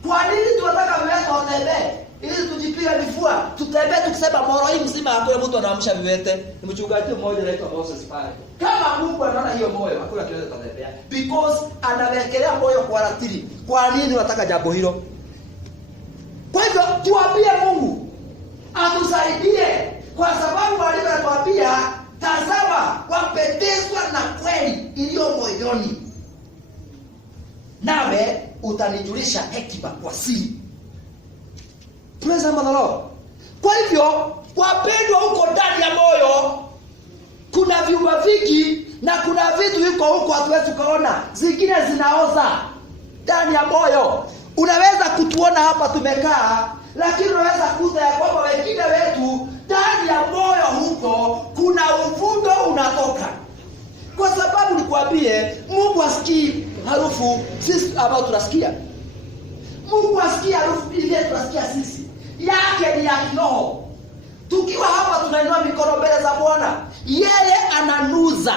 Kwa nini tunataka viwete watembee? Ili tujipige vifua, tutembee tukisema moro hii mzima hakuna mtu anaamsha viwete. Ni mchungaji mmoja anaitwa Moses pale. Kama Mungu anaona hiyo moyo, hakuna kiwete tatembea. Because anawekelea moyo kwa ratili. Kwa nini unataka jambo hilo? Kwa hivyo tuambie Mungu atusaidie, kwa sababu alituambia tazama, wapendezwa na kweli iliyo moyoni, nawe utanijulisha hekima kwa siri. Praise the Lord. Kwa hivyo wapendwa, huko ndani ya moyo kuna viumbe vingi na kuna vitu viko huko hatuwezi kuona, zingine zinaoza ndani ya moyo. Unaweza kutuona hapa tumekaa, lakini unaweza kuta ya kwamba wengine wetu ndani ya moyo huko kuna uvundo unatoka. Kwa sababu nikwambie, Mungu asikii harufu sisi ambao tunasikia. Mungu asikii harufu ile tunasikia sisi. Yake ni ya kiroho. Tukiwa hapa tunainua mikono mbele za Bwana, yeye ananuza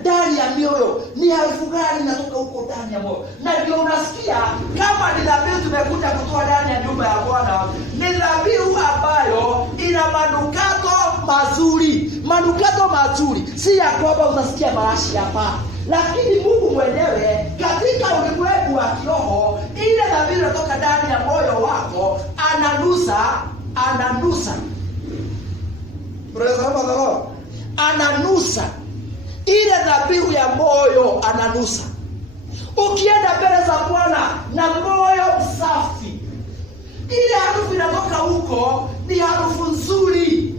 ndani ya mioyo. Ni harufu gani inatoka huko ndani ya moyo? Na ndio unasikia kama ni dhabihu tumekuja kutoa ndani ya nyumba ya Bwana, ni dhabihu ambayo ina manukato mazuri. Manukato mazuri si ya kwamba utasikia marashi hapa, lakini Mungu mwenyewe katika ulimwengu wa kiroho, ile dhabihu inatoka ndani ya moyo wako, ananusa. Praise the Lord. Ananusa ile dhabihu ya moyo, ananusa. Ukienda mbele za Bwana na moyo msafi, ile harufu inatoka huko ni harufu nzuri,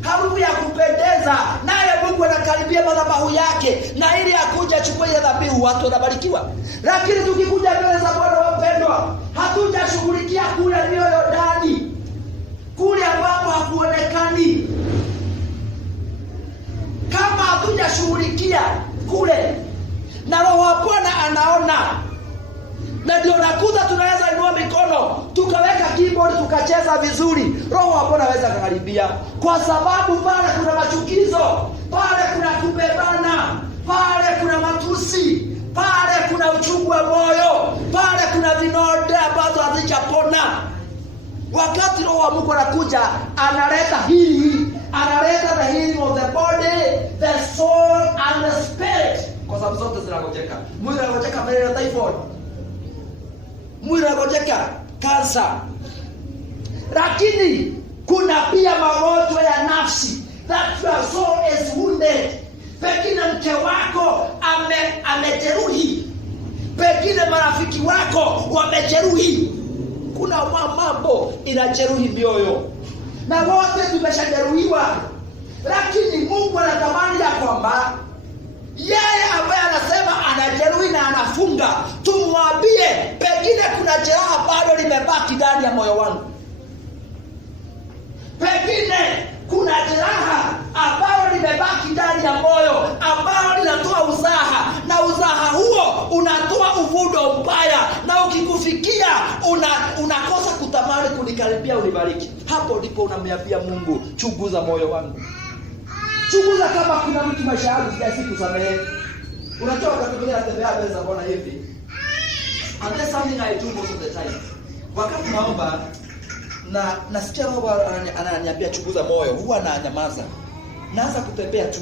harufu ya kupendeza, naye Mungu anakaribia madhabahu yake, na ili akuja chukua ile dhabihu, watu wanabarikiwa. Lakini tukikuja mbele za Bwana, wapendwa, hatujashughulikia kule mioyo ndani, kule ambapo hakuonekani. Kama hatujashughulikia kule, na Roho wa Bwana anaona, na ndio nakuza tunaweza inua mikono, tukaweka keyboard, tukacheza vizuri, Roho wa Bwana anaweza kukaribia, kwa sababu pale kuna machukizo, pale kuna kubebana, pale kuna matusi, pale kuna uchungu wa moyo, pale kuna vinonda ambazo hazijapona. Wakati Roho wa Mungu anakuja, analeta hili, analeta the healing of the body, the soul and the spirit. Kwa sababu zote zinagojeka. Mwili unagojeka malaria, typhoid. Mwili unagojeka kansa. Lakini kuna pia magonjwa ya nafsi. That your soul is wounded. Pengine mke wako amejeruhi. Pengine marafiki wako wamejeruhi. Kuna mambo inajeruhi mioyo, na wote tumeshajeruhiwa. Lakini Mungu anatamani ya kwamba yeye ambaye anasema anajeruhi na anafunga, tumwambie, pengine kuna jeraha bado limebaki ndani ya moyo wangu. Pengine kuna jeraha ambalo limebaki ndani ya moyo, ambalo linatoa uzaha, na uzaha huo unatoa uvundo mbaya, na ukikufikia unakosa kutamani kunikaribia unibariki. Hapo ndipo unamwambia Mungu, chunguza moyo wangu. Chunguza kama kuna mtu maisha yangu sijasi kusamehe. Unatoka kutumia tembea mbele za Bwana hivi. And that's something I do most of the time. Wakati naomba na nasikia Roho ananiambia chunguza moyo, huwa naanyamaza. Naanza kutembea tu.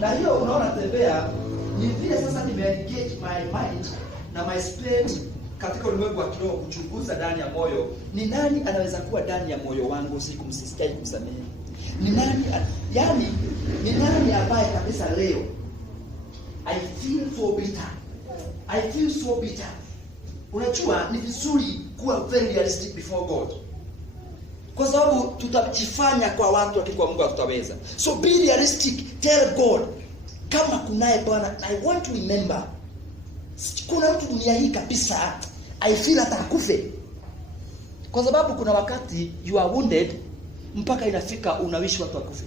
Na hiyo unaona tembea ni vile sasa nimeengage my mind na my spirit katika ulimwengu wa kiroho, kuchunguza ndani ya moyo. Ni nani anaweza kuwa ndani ya moyo wangu usiku msisikie kusamehe? Ni nani, ni nani ambaye kabisa leo I feel so bitter. I feel so bitter. Unajua ni vizuri kuwa very realistic before God, kwa sababu tutajifanya kwa watu lakini kwa Mungu hatutaweza. So be realistic, tell God kama kunaye Bwana, I want to remember, kuna mtu dunia hii kabisa I feel atakufe, kwa sababu kuna wakati you are wounded mpaka inafika unawishi watu wakufe.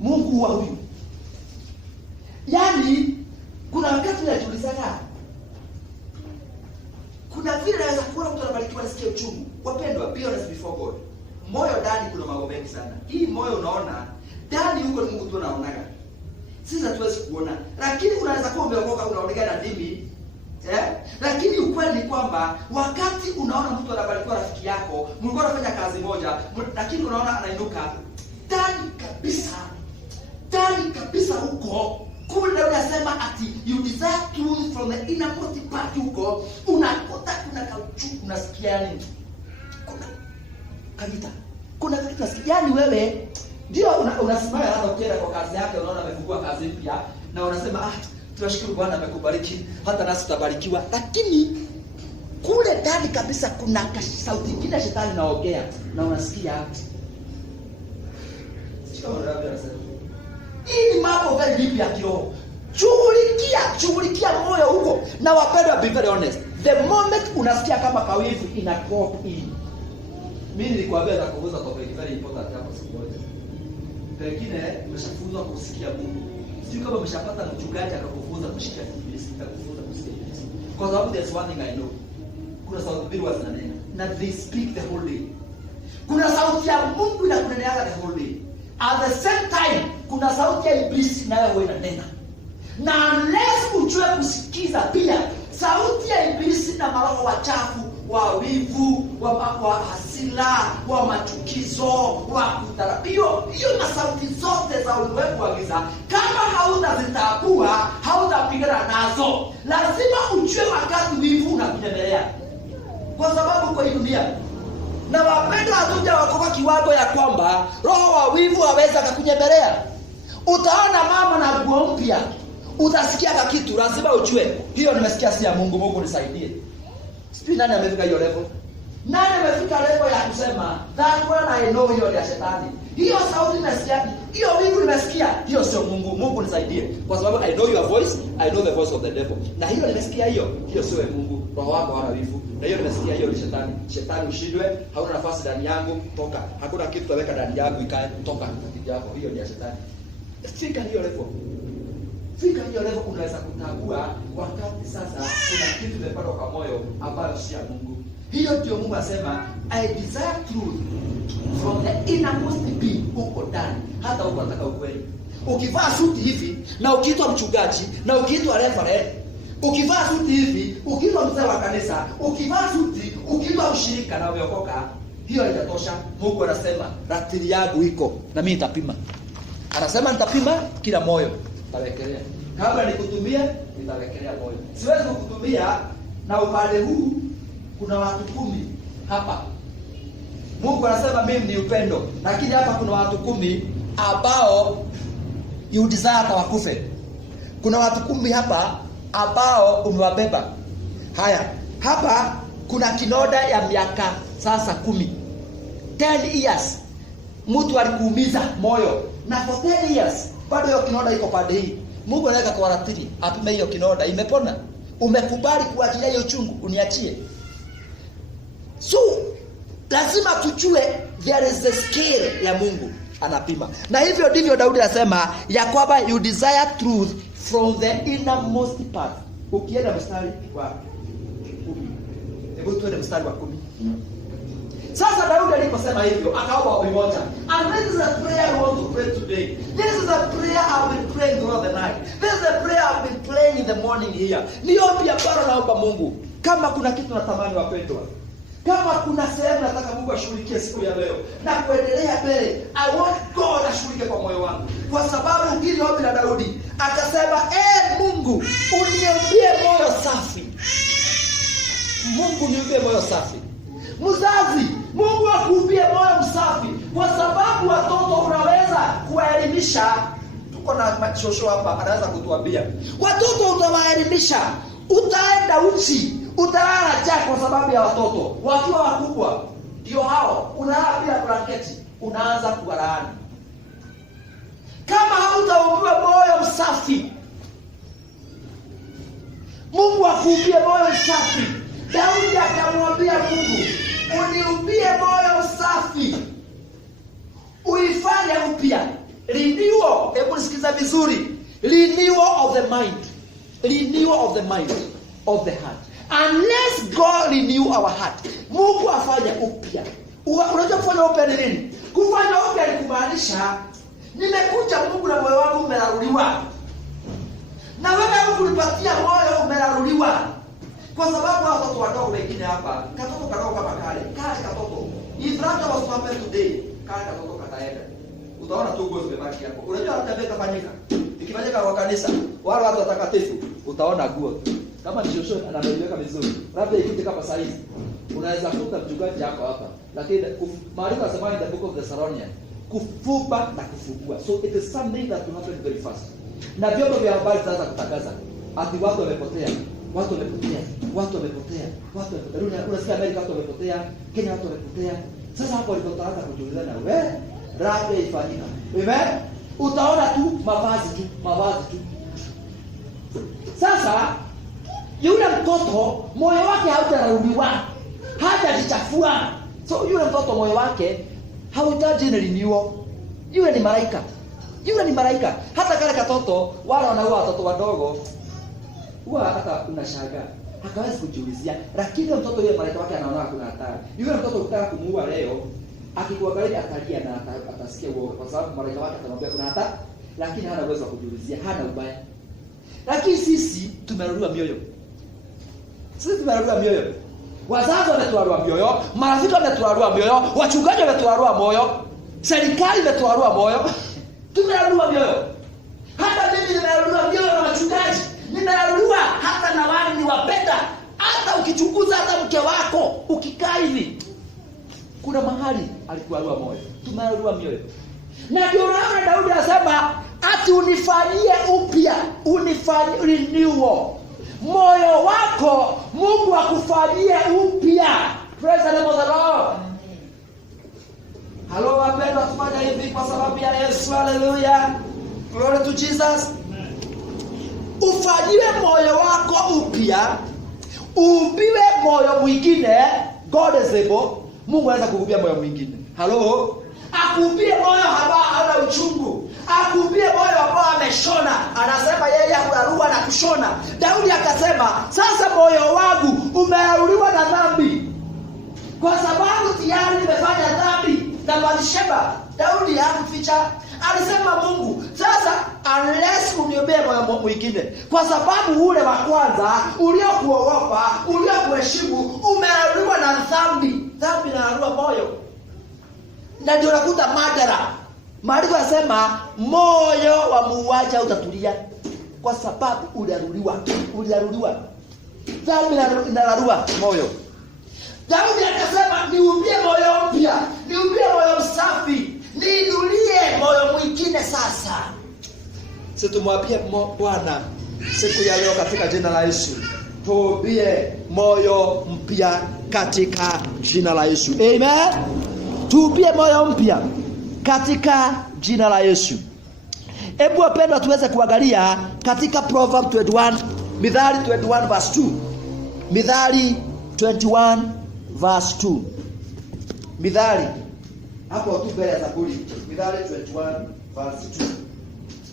Mungu wa huyu, yani kuna wakati unajiuliza, kuna vile naweza kuona mtu anabarikiwa nasikia uchungu. Wapendwa, be honest before God. Moyo ndani kuna mambo mengi sana. Hii moyo unaona ndani huko ni Mungu tu anaonaga, sisi hatuwezi kuona. Lakini unaweza kuwa umeokoka unaonekana na dini, lakini ukweli ni kwamba wakati unaona mtu anabarikiwa, rafiki yako mlikuwa unafanya kazi moja, lakini unaona anainuka ndani kabisa huko kule, unasema ati you deserve truth from the innermost part huko, unakuta kuna kauchungu, unasikia nini? Kuna kitu nasikia, yani wewe ndio unasimama hata ukienda kwa kazi yake, unaona amefungua kazi mpya, na unasema tunashukuru Bwana amekubariki, hata nasi tutabarikiwa. Lakini kule ndani kabisa kuna sauti nyingine shetani anaongea, na unasikia sio rabbi anasema. Hii ni mambo very deep ya kiroho. Shughulikia moyo huko. Na wapendwa, be very honest, the moment unasikia kama kawivu ina crop in. Mimi nilikwambia na kuuza topic very important hapo siku moja. Pengine umeshafunzwa kusikia Mungu. Sio kama umeshapata mchungaji akakufunza kusikia Ibilisi, akakufunza kusikia Ibilisi. Kwa sababu there's one thing I know. Kuna sauti mbili zinanena, na they speak the whole day. Kuna sauti ya Mungu inakunenea the whole day. At the same time kuna sauti ya Ibilisi nayo wewe inanena. Na unless ujue kusikiza pia sauti ya Ibilisi na maroho wachafu, wa wivu, wa hasira, wa machukizo, wa kudharau. Hiyo na sauti zote za ulimwengu wa giza, kama hautazitambua, hautapigana nazo. Lazima ujue wakati wivu unakunyemelea. Kwa sababu kwa hii dunia, na wapendwa, hatuja wako kwa kiwango ya kwamba roho wa wivu hawezi kukunyemelea. Utaona mama na nguo mpya, utasikia kitu, lazima ujue hiyo nimesikia si ya Mungu. Mungu nisaidie. Sijui nani amefika hiyo level. Nani amefika level ya kusema that one I know hiyo ni shetani. Hiyo sauti nimesikia, hiyo wivu nimesikia, hiyo sio Mungu. Mungu nisaidie. Kwa sababu I know your voice, I know the voice of the devil. Na hiyo nimesikia, hiyo sio Mungu. Roho wako hana wivu. Na hiyo nimesikia, hiyo ni shetani. Shetani ushindwe, hauna nafasi ndani yangu, toka. Hakuna kitu utaweka ndani yangu ikae, toka katika yako. Hiyo ni shetani. Fika hiyo level. Fika hiyo level, unaweza kutambua wakati sasa kuna kitu kimepanda kwa moyo ambayo si ya Mungu. Hiyo ndio Mungu asema I desire truth from the innermost being, uko ndani. Hata uko nataka ukweli. Ukivaa suti hivi na ukiitwa mchungaji na ukiitwa reverend, ukivaa suti hivi, ukiitwa mzee wa kanisa, ukivaa suti, ukiitwa mshirika na umeokoka, hiyo haijatosha. Mungu anasema ratili yangu iko na mimi nitapima. Anasema nitapima kila moyo, nitawekelea. Kama nikutumie, nitawekelea moyo. Siwezi kukutumia na upande huu kuna watu 10 hapa. Mungu anasema mimi ni upendo, lakini hapa kuna watu 10 ambao you desire wakufe. Kuna watu 10 hapa ambao umewabeba. Haya, hapa kuna kinoda ya miaka sasa 10. 10 years. Mtu alikuumiza moyo. Na for 10 years bado hiyo kinoda iko pande hii. Mungu anaweka kwa ratili, apime hiyo kinoda imepona. Umekubali kuachilia hiyo chungu, uniachie. So lazima tujue there is a scale ya Mungu anapima. Na hivyo ndivyo Daudi anasema ya kwamba you desire truth from the innermost part. Ukienda mstari wa 10. Hebu tuende mstari wa 10. Sasa Daudi aliposema hivyo, akaomba ombi moja. And this is a prayer I want to pray today. This is a prayer I've been praying throughout the night. This is a prayer I've been praying in the morning here. Ni ombi ambalo naomba Mungu. Kama kuna kitu natamani wapendwa, kama kuna sehemu nataka Mungu ashughulikie siku ya leo na kuendelea mbele, I want God ashughulike kwa moyo wangu. Kwa sababu hili ombi la Daudi, akasema Mungu uniambie moyo safi. Mungu niambie moyo safi. Mzazi, Mungu akumbie moyo msafi, kwa sababu watoto unaweza kuwaelimisha. Tuko na mashosho hapa, anaweza kutuambia watoto utawaelimisha, utaenda uchi, utalala njaa kwa sababu ya watoto. Wakiwa wakubwa ndio hao, unalala bila blanketi, unaanza kuwalaani. Kama hautaumbiwa moyo msafi, Mungu akumbie moyo msafi. Daudi akamwambia Mungu, uniumbie moyo safi, uifanye upya. Renewal, hebu sikiza vizuri. Renewal of the mind. Renewal of the mind, of the heart. Unless God renew our heart, Mungu afanye upya. Unajua kufanya upya ni nini? Kufanya upya ni kumaanisha nimekuja Mungu na moyo wangu umelaruliwa. Na wewe ukunipatia moyo umelaruliwa. Kwa sababu watoto wadogo wengine hapa, katoto kadogo kama kale katoto. If that was to happen today, kale katoto kataenda. Utaona tu nguo zimebaki hapo. Unajua hata vile kafanyika. Ikifanyika kwa kanisa, wale watu watakatifu, utaona nguo. Kama ni shosho anaiweka vizuri. Labda ikite kama size. Unaweza kukuta mchungaji hapa hapa. Lakini maarifa yanasema in the book of the Thessalonians, kufuba na kufungua. So it is something that will happen very fast. Na vyombo vya habari sasa kutangaza ati watu wamepotea. Watu wamepotea. Unasikia Amerika watu wamepotea, Kenya watu wamepotea. Sasa hapo walipotaanza kujiulizana, labda ifanyika. Amen. Utaona tu mavazi tu. Sasa yule mtoto moyo wake hautarudiwa, hatajichafua. So yule mtoto moyo wake hauhitaji renewal. Yule ni malaika. Hata kale katoto wale wanaua watoto wadogo, huwa hata unashangaa. Hakawezi kujiulizia, lakini mtoto yule malaika wake anaona kuna hatari. Yule mtoto ukitaka kumuua leo, akikuangalia atalia na atasikia uoga, kwa sababu malaika wake atamwambia kuna hatari, lakini hana uwezo wa kujiulizia, hana ubaya. Lakini sisi tumerudiwa mioyo. Wazazi wametuarua mioyo, marafiki wametuarua mioyo, wachungaji wametuarua moyo, serikali imetuarua moyo. Tumearua mioyo. Hata mimi nimearua mioyo na wachungaji. Nimearua hata na wale niwapenda. Hata ukichunguza hata mke wako, ukikaa hivi, kuna mahali alikuarua moyo. Tumearua mioyo. Na ndio unaona Daudi anasema ati unifanyie upya, unifanyie renewal. Moyo wako Mungu akufanyie upya. Praise the name of the Lord. Hello wapendwa, tufanye hivi kwa sababu ya Yesu. Hallelujah. Glory to Jesus. Ufanyiwe moyo wako upya. Uumbiwe moyo mwingine. God is able. Mungu anaweza kukumbia moyo mwingine. Hello. Akumbie moyo ambao hauna uchungu. Akumbie moyo ambao ameshona. Anasema yeye huarua na kushona. Daudi akasema, sasa moyo wangu umearuliwa na dhambi, kwa sababu tayari nimefanya dhambi na Bathsheba. Daudi hakuficha. Alisema Mungu, sasa unless uniombee moyo mwingine, kwa sababu ule wa kwanza uliokuogopa, uliokuheshimu umearuliwa na dhambi. Dhambi inaarua moyo. Na ndio unakuta madara. Maandiko yanasema moyo wa muuaji utatulia, kwa sababu uliaruliwa. Dhambi inararua moyo. Daudi akasema niumbie moyo mpya, niumbie moyo msafi, niinulie moyo mwingine sasa. Sisi tumwambie Bwana siku ya leo katika jina la Yesu, tuumbie moyo mpya katika jina la Yesu. Amen. Tuumbie moyo mpya katika jina la Yesu. Hebu wapendwa tuweze kuangalia katika Proverbs 21, Mithali 21 verse 2. Mithali 21 verse 2. Mithali hapo tu mbele ya Zaburi. Mithali 21 verse 2.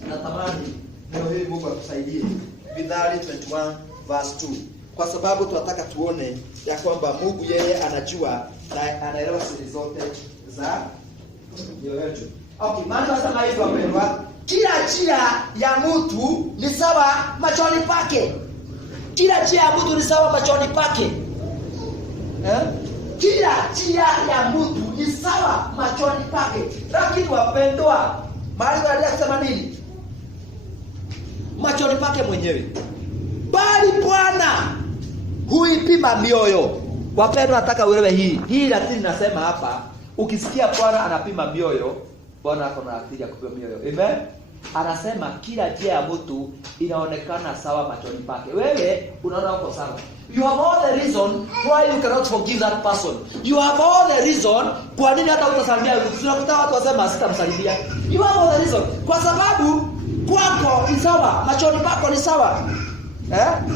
Natamani leo hii Mungu atusaidie. Mithali 21 verse 2. Kwa sababu tunataka tuone ya kwamba Mungu yeye anajua na anaelewa siri zote za mioyo yetu. Okay, maana nasema hivi wapendwa, kila njia ya mtu ni sawa machoni pake. Kila njia ya mtu ni sawa machoni pake. Kila njia ya mtu ni sawa machoni pake. Lakini wapendwa, maandiko yanasema nini? Machoni pake mwenyewe. Bali Bwana huipima mioyo. Wapendwa, nataka uelewe hii. Hii lakini nasema hapa, ukisikia Bwana anapima mioyo, Bwana ako na akili ya kupima mioyo. Amen. Anasema kila njia ya mtu inaonekana sawa machoni pake. Wewe unaona uko sawa. You have all the reason why you cannot forgive that person. You have all the reason kwa nini hata utasamehe. Tunakuta watu wasema sitamsamehe. You have all the reason. Kwa sababu kwako ni sawa, machoni pako ni sawa.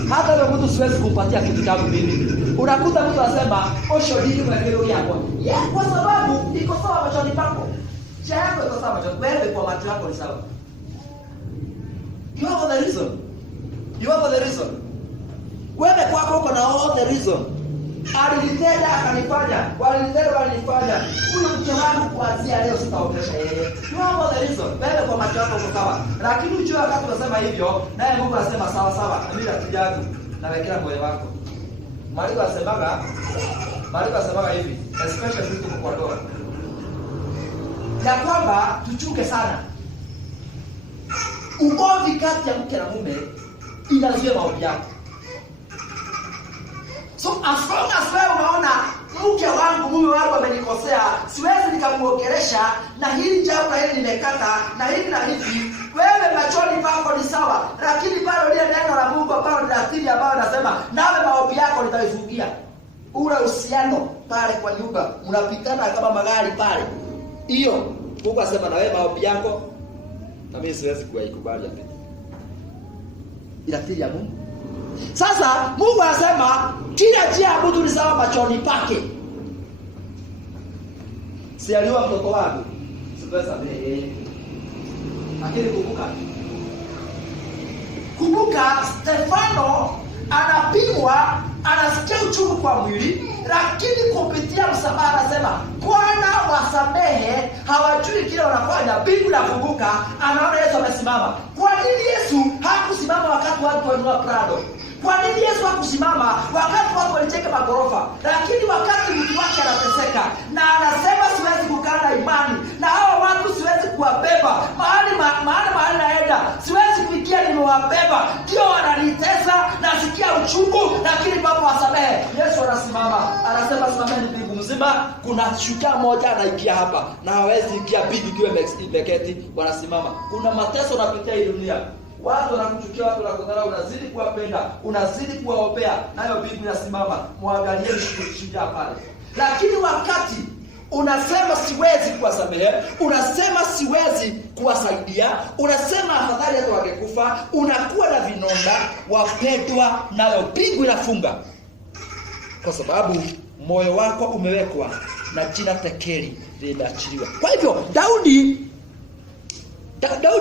Hata leo mtu siwezi kumpatia kitu changu mimi. Unakuta mtu anasema osho dini kwa kero yako. Kwa sababu iko sawa machoni pako. Njia yako iko sawa machoni. Wewe kwa macho yako ni sawa. You have all the reason. You have all the reason. Wewe kwako uko na all the reason. Alinitenda akanifanya, walinitenda walinifanya. Huyo mke wangu kuanzia leo sitaongelesha yeye. You have all the reason. Wewe kwa macho yako uko sawa. Lakini ujue wakati unasema hivyo, naye Mungu anasema sawa sawa. Mimi rafiki yangu nawekea moyo wako. Maandiko yanasemaga hivi, especially vitu kwa ndoa. Ya kwamba tuchunge sana. Ugomvi kati ya mke na mume inazuia maombi yako. So as long as wewe unaona mke wangu, mume wangu amenikosea, siwezi nikamuongelesha na hili jambo na hili nimekata na hili na hivi, wewe machoni pako ni sawa, lakini bado ile neno la Mungu ambalo ni asili ambayo nasema nawe maombi yako nitaifungia. Ule uhusiano pale kwa nyumba mnapitana kama magari pale. Hiyo Mungu asema na wewe maombi yako na mimi siwezi kuikubali hapa. Ila asili ya Mungu. Sasa Mungu anasema kila njia ya mtu ni sawa machoni pake. Si aliwa mtoto wangu. Sipesa mimi. Lakini kumbuka Stefano anapimwa, anasikia uchungu kwa mwili, lakini kupitia msamaha anasema Bwana wasamehe, hawajui kile wanafanya. Bingu nafunguka, anaona Yesu amesimama. Kwa nini Yesu hakusimama wakati watu walikuwa Prado? Kwa nini Yesu hakusimama kusimama wakati watu walicheka magorofa, lakini wakati mtu wake anateseka na anasema siwezi kukaa na imani na hao watu, siwezi kuwabeba mahali naenda, siwezi kufikia, nimewabeba, ndio wananitesa, nasikia uchungu, lakini Baba wasamehe. Yesu anasimama, anasema simameni mbingu mzima, kuna shujaa moja anaingia hapa na hawezi ingia bibi ikiwa imeketi. Wanasimama, kuna mateso unapitia hii dunia, watu wanakuchukia, watu wanakudharau, unazidi kuwapenda, unazidi kuwaombea, nayo bibi inasimama, muangalie shujaa pale. Lakini wakati unasema siwezi kuwasamehe, unasema siwezi kuwasaidia, unasema afadhali hata wangekufa, unakuwa na vinonda, wapendwa, nayo bingu inafunga, kwa sababu moyo wako umewekwa na jina tekeli limeachiliwa. Kwa hivyo Daudi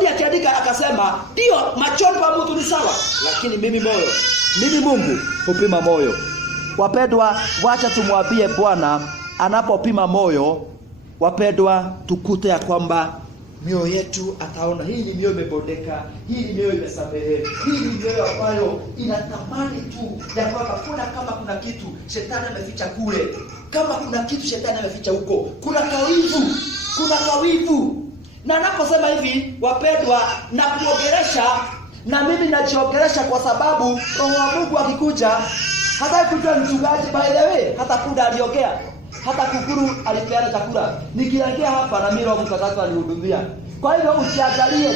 akiandika akasema, ndio machoni pa mtu ni sawa, lakini mimi Mungu hupima moyo. Wapendwa, wacha tumwambie Bwana anapopima moyo, wapendwa, tukute ya kwamba mioyo yetu ataona hii ni mioyo imebondeka, hii ni mioyo imesamehe, hii ni mioyo ambayo inatamani tu ya kwamba kama kuna kitu shetani ameficha kule, kama kuna kitu shetani ameficha huko, kuna kawivu. Na naposema hivi, wapendwa, na kuongelesha, na mimi najiongelesha kwa sababu Roho wa Mungu akikuja, hata kujua mchungaji, by the way, hata kuda aliongea, hata kukuru alipeana chakula, nikiangia hapa na mimi Roho Mtakatifu alihudumia. Kwa hivyo niangalie,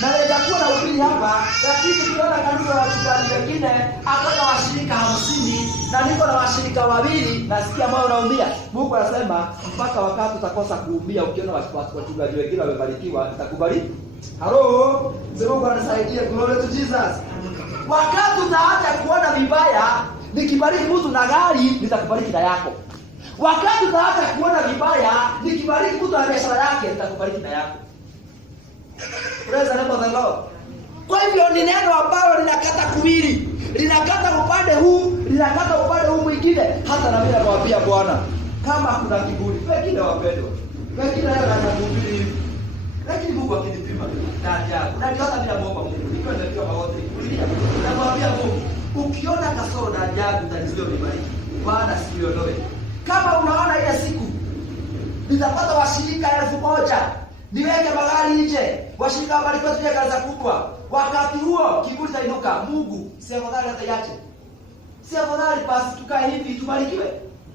na nitakuwa na ubiri hapa, lakini tukiona kanisa la wachungaji wengine akona washirika 50 na niko na washirika 2, nasikia moyo unaumia. Mungu anasema mpaka wakati utakosa kuumia ukiona wachungaji wengine wamebarikiwa, nitakubariki. Halo, Mungu anisaidie, glory to Jesus. Wakati utaacha kuona vibaya, nikibariki mtu na gari, nitakubariki na yako. Wakati utaacha kuona vibaya, nikibariki mtu na biashara yake, nitakubariki na yako. Praise the name of the Lord. Kwa hivyo ni neno ambalo linakata kuwili, linakata upande huu, linakata upande huu mwingine. Hata na mimi nakwambia Bwana, kama kuna kiburi, pekine wapendwa, pekine anakuhubiri hivi, lakini Mungu akinipima na ajabu, na ndio hata bila muomba Mungu, niko nimepiga magoti kulia, nakwambia Mungu, ukiona kasoro na ajabu utanizio nibariki, Bwana siondoe. Kama unaona ile siku nitapata washirika 1000, niweke magari nje, washirika wabarikiwe tuje kazi kubwa, wakati huo kiburi tainuka. Mungu, si afadhali hata yache, si afadhali basi tukae hivi tubarikiwe?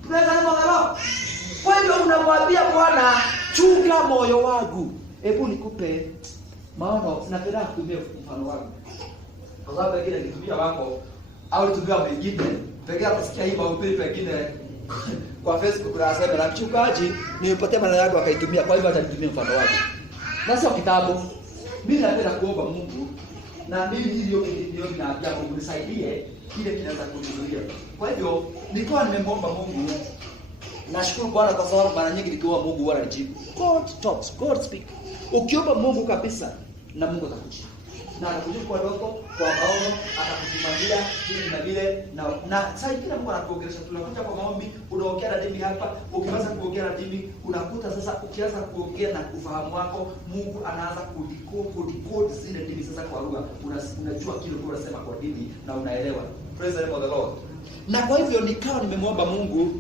Tunaweza ni Mungu. Kwa hivyo unamwambia Bwana, chunga moyo wangu, hebu nikupe maono, napenda kutumia mfano wangu, kwa sababu pengine nikitumia wako au nitumia mwingine, pengine atasikia hii mahubiri pengine kwa Facebook unasema na mchungaji nimepotea maneno yangu akaitumia, kwa hivyo atanitumia mfano wake. Na sio kitabu. Mimi napenda kuomba Mungu, na mimi ndio ninaambia Mungu nisaidie kile kinaweza kunizuia. Kwa hivyo nilikuwa nimemwomba Mungu, nashukuru Bwana kwa sababu mara nyingi nikiomba Mungu huwa anajibu. God talks, God speak. Ukiomba Mungu kabisa na Mungu atakujibu. Na anakujibu kwa ndoto, kwa maono, atakusimamia hivi na vile, na sasa kila Mungu anakuongelesha. Tunakuja kwa maombi, unaongea na dimi hapa, ukianza kuongea na dimi unakuta sasa ukianza kuongea na ufahamu wako, Mungu anaanza kudecode zile dimi sasa kwa lugha. Unajua kile unasema kwa dimi na unaelewa. Praise the name of the Lord. Na kwa hivyo nikawa nimemwomba Mungu,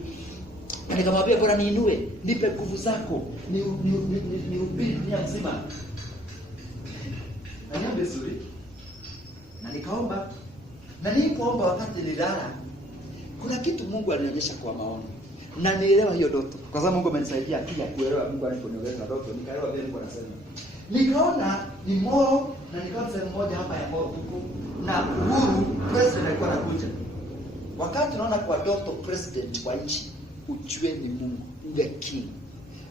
na nikamwambia Bwana niinue, nipe nguvu zako, nihubiri dunia nzima. Na niombe vizuri. Na nikaomba. Na nilipoomba wakati nilala, kuna kitu Mungu alinionyesha kwa maono. Na nielewa hiyo ndoto. Kwa sababu Mungu amenisaidia akili ya kuelewa Mungu anaponieleza ndoto, nikaelewa vile Mungu anasema. Nikaona ni Moro, na nikaona sehemu moja hapa ya Moro huko, na Uhuru president alikuwa anakuja. Wakati naona kwa ndoto president wa nchi, ujue ni Mungu, the king.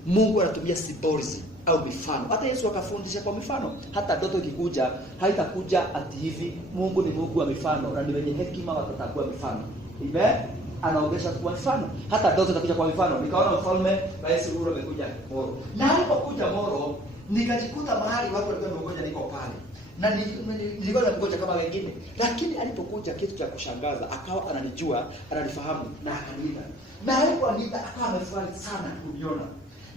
Mungu anatumia symbols au mifano. Hata Yesu akafundisha kwa mifano. Hata ndoto ikikuja haitakuja ati hivi. Mungu ni Mungu wa mifano, na ni wenye hekima watatakuwa mifano. Amen. Anaongesha kwa mifano. Hata ndoto itakuja kwa mifano. Nikaona mfalme Rais Uhuru amekuja Moro. Na alipokuja Moro, nikajikuta mahali watu walikuwa wamegoja, niko pale. Na nilikuwa namgoja kama wengine. Lakini alipokuja kitu cha kushangaza, akawa ananijua, ananifahamu na akaniita. Na aliponiita akawa amefurahi sana kuniona.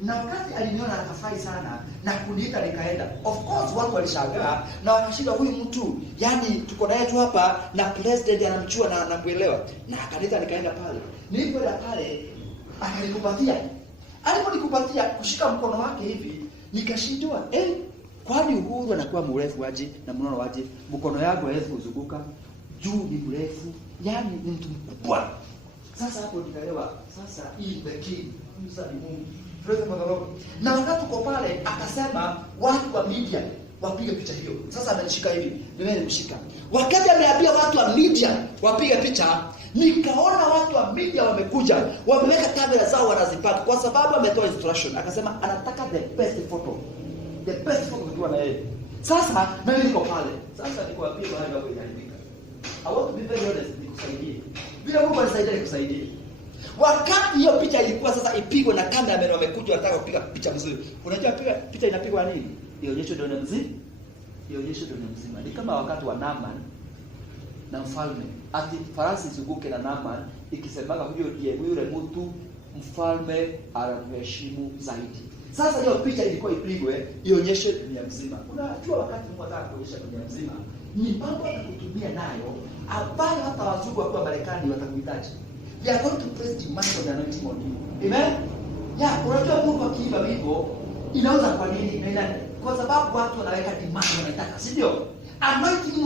Na wakati aliniona akafurahi sana na kuniita nikaenda. Of course watu walishangaa na wakashindwa, huyu mtu yani tuko naye tu hapa na president anamchua na anakuelewa. Na akaniita nikaenda pale. Nilipoenda pale akanikupatia. Aliponikupatia kushika mkono wake hivi nikashindwa, kwani Uhuru anakuwa mrefu aje na mnono aje? Mkono yangu haiwezi kuzunguka. Juu ni mrefu, yani ni mtu mkubwa. Sasa hapo nikaelewa, sasa hii the king, Musa ni Mungu. Na wakati uko pale akasema watu wa media wapige picha hiyo. Sasa amenishika hivi, mimi nimeshika. Wakati ameambia watu wa media wapige picha, nikaona watu wa media wamekuja, wameweka kamera zao wanazipata kwa sababu ametoa instruction. Akasema anataka the best photo. The best photo tukiwa na yeye. Sasa mimi niko pale. Sasa nikuambia mahali hapo inaharibika. I want to be very honest, nikusaidie. Bila Mungu anisaidie nikusaidie. Wakati hiyo picha ilikuwa sasa ipigwe na kamera wamekuja wanataka kupiga picha mzuri. Unajua picha inapigwa nini? Ionyeshe dunia mzima. Ionyeshe dunia mzima. Ni kama wakati wa Naaman na mfalme. Ati farasi zunguke na Naaman ikisemaga huyo ndiye yule mtu mfalme anamheshimu zaidi. Sasa hiyo picha ilikuwa ipigwe ionyeshe dunia mzima. Unajua wakati Mungu anataka kuonyesha dunia mzima, ni mambo atakutumia nayo ambayo hata wazungu wa Marekani watakuhitaji. They are going to place demand on the anointing on you. Amen? Unajua Mungu akiiba hivyo inauza kwa nini? Kwa sababu watu wanaweka demand wanataka, si ndio? Anointing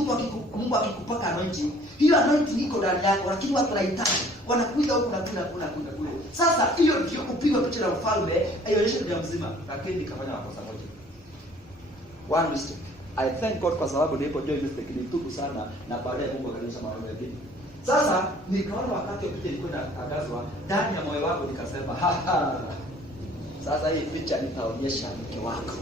Mungu akikupaka anointing, hiyo anointing iko ndani yako, lakini watu wanahitaji. Wanakuja huko na kule. Sasa hiyo ndio kupigwa picha la mfalme, aionyeshe dunia mzima, lakini nikafanya makosa moja. One mistake. I thank God kwa sababu nilipojua hiyo mistake nilitubu sana na baadaye Mungu akanionyesha mambo mengine. Sasa nikaona wakati picha ilikuwa inatangazwa ndani ya moyo wangu nikasema, sasa hii picha nitaonyesha mke wako.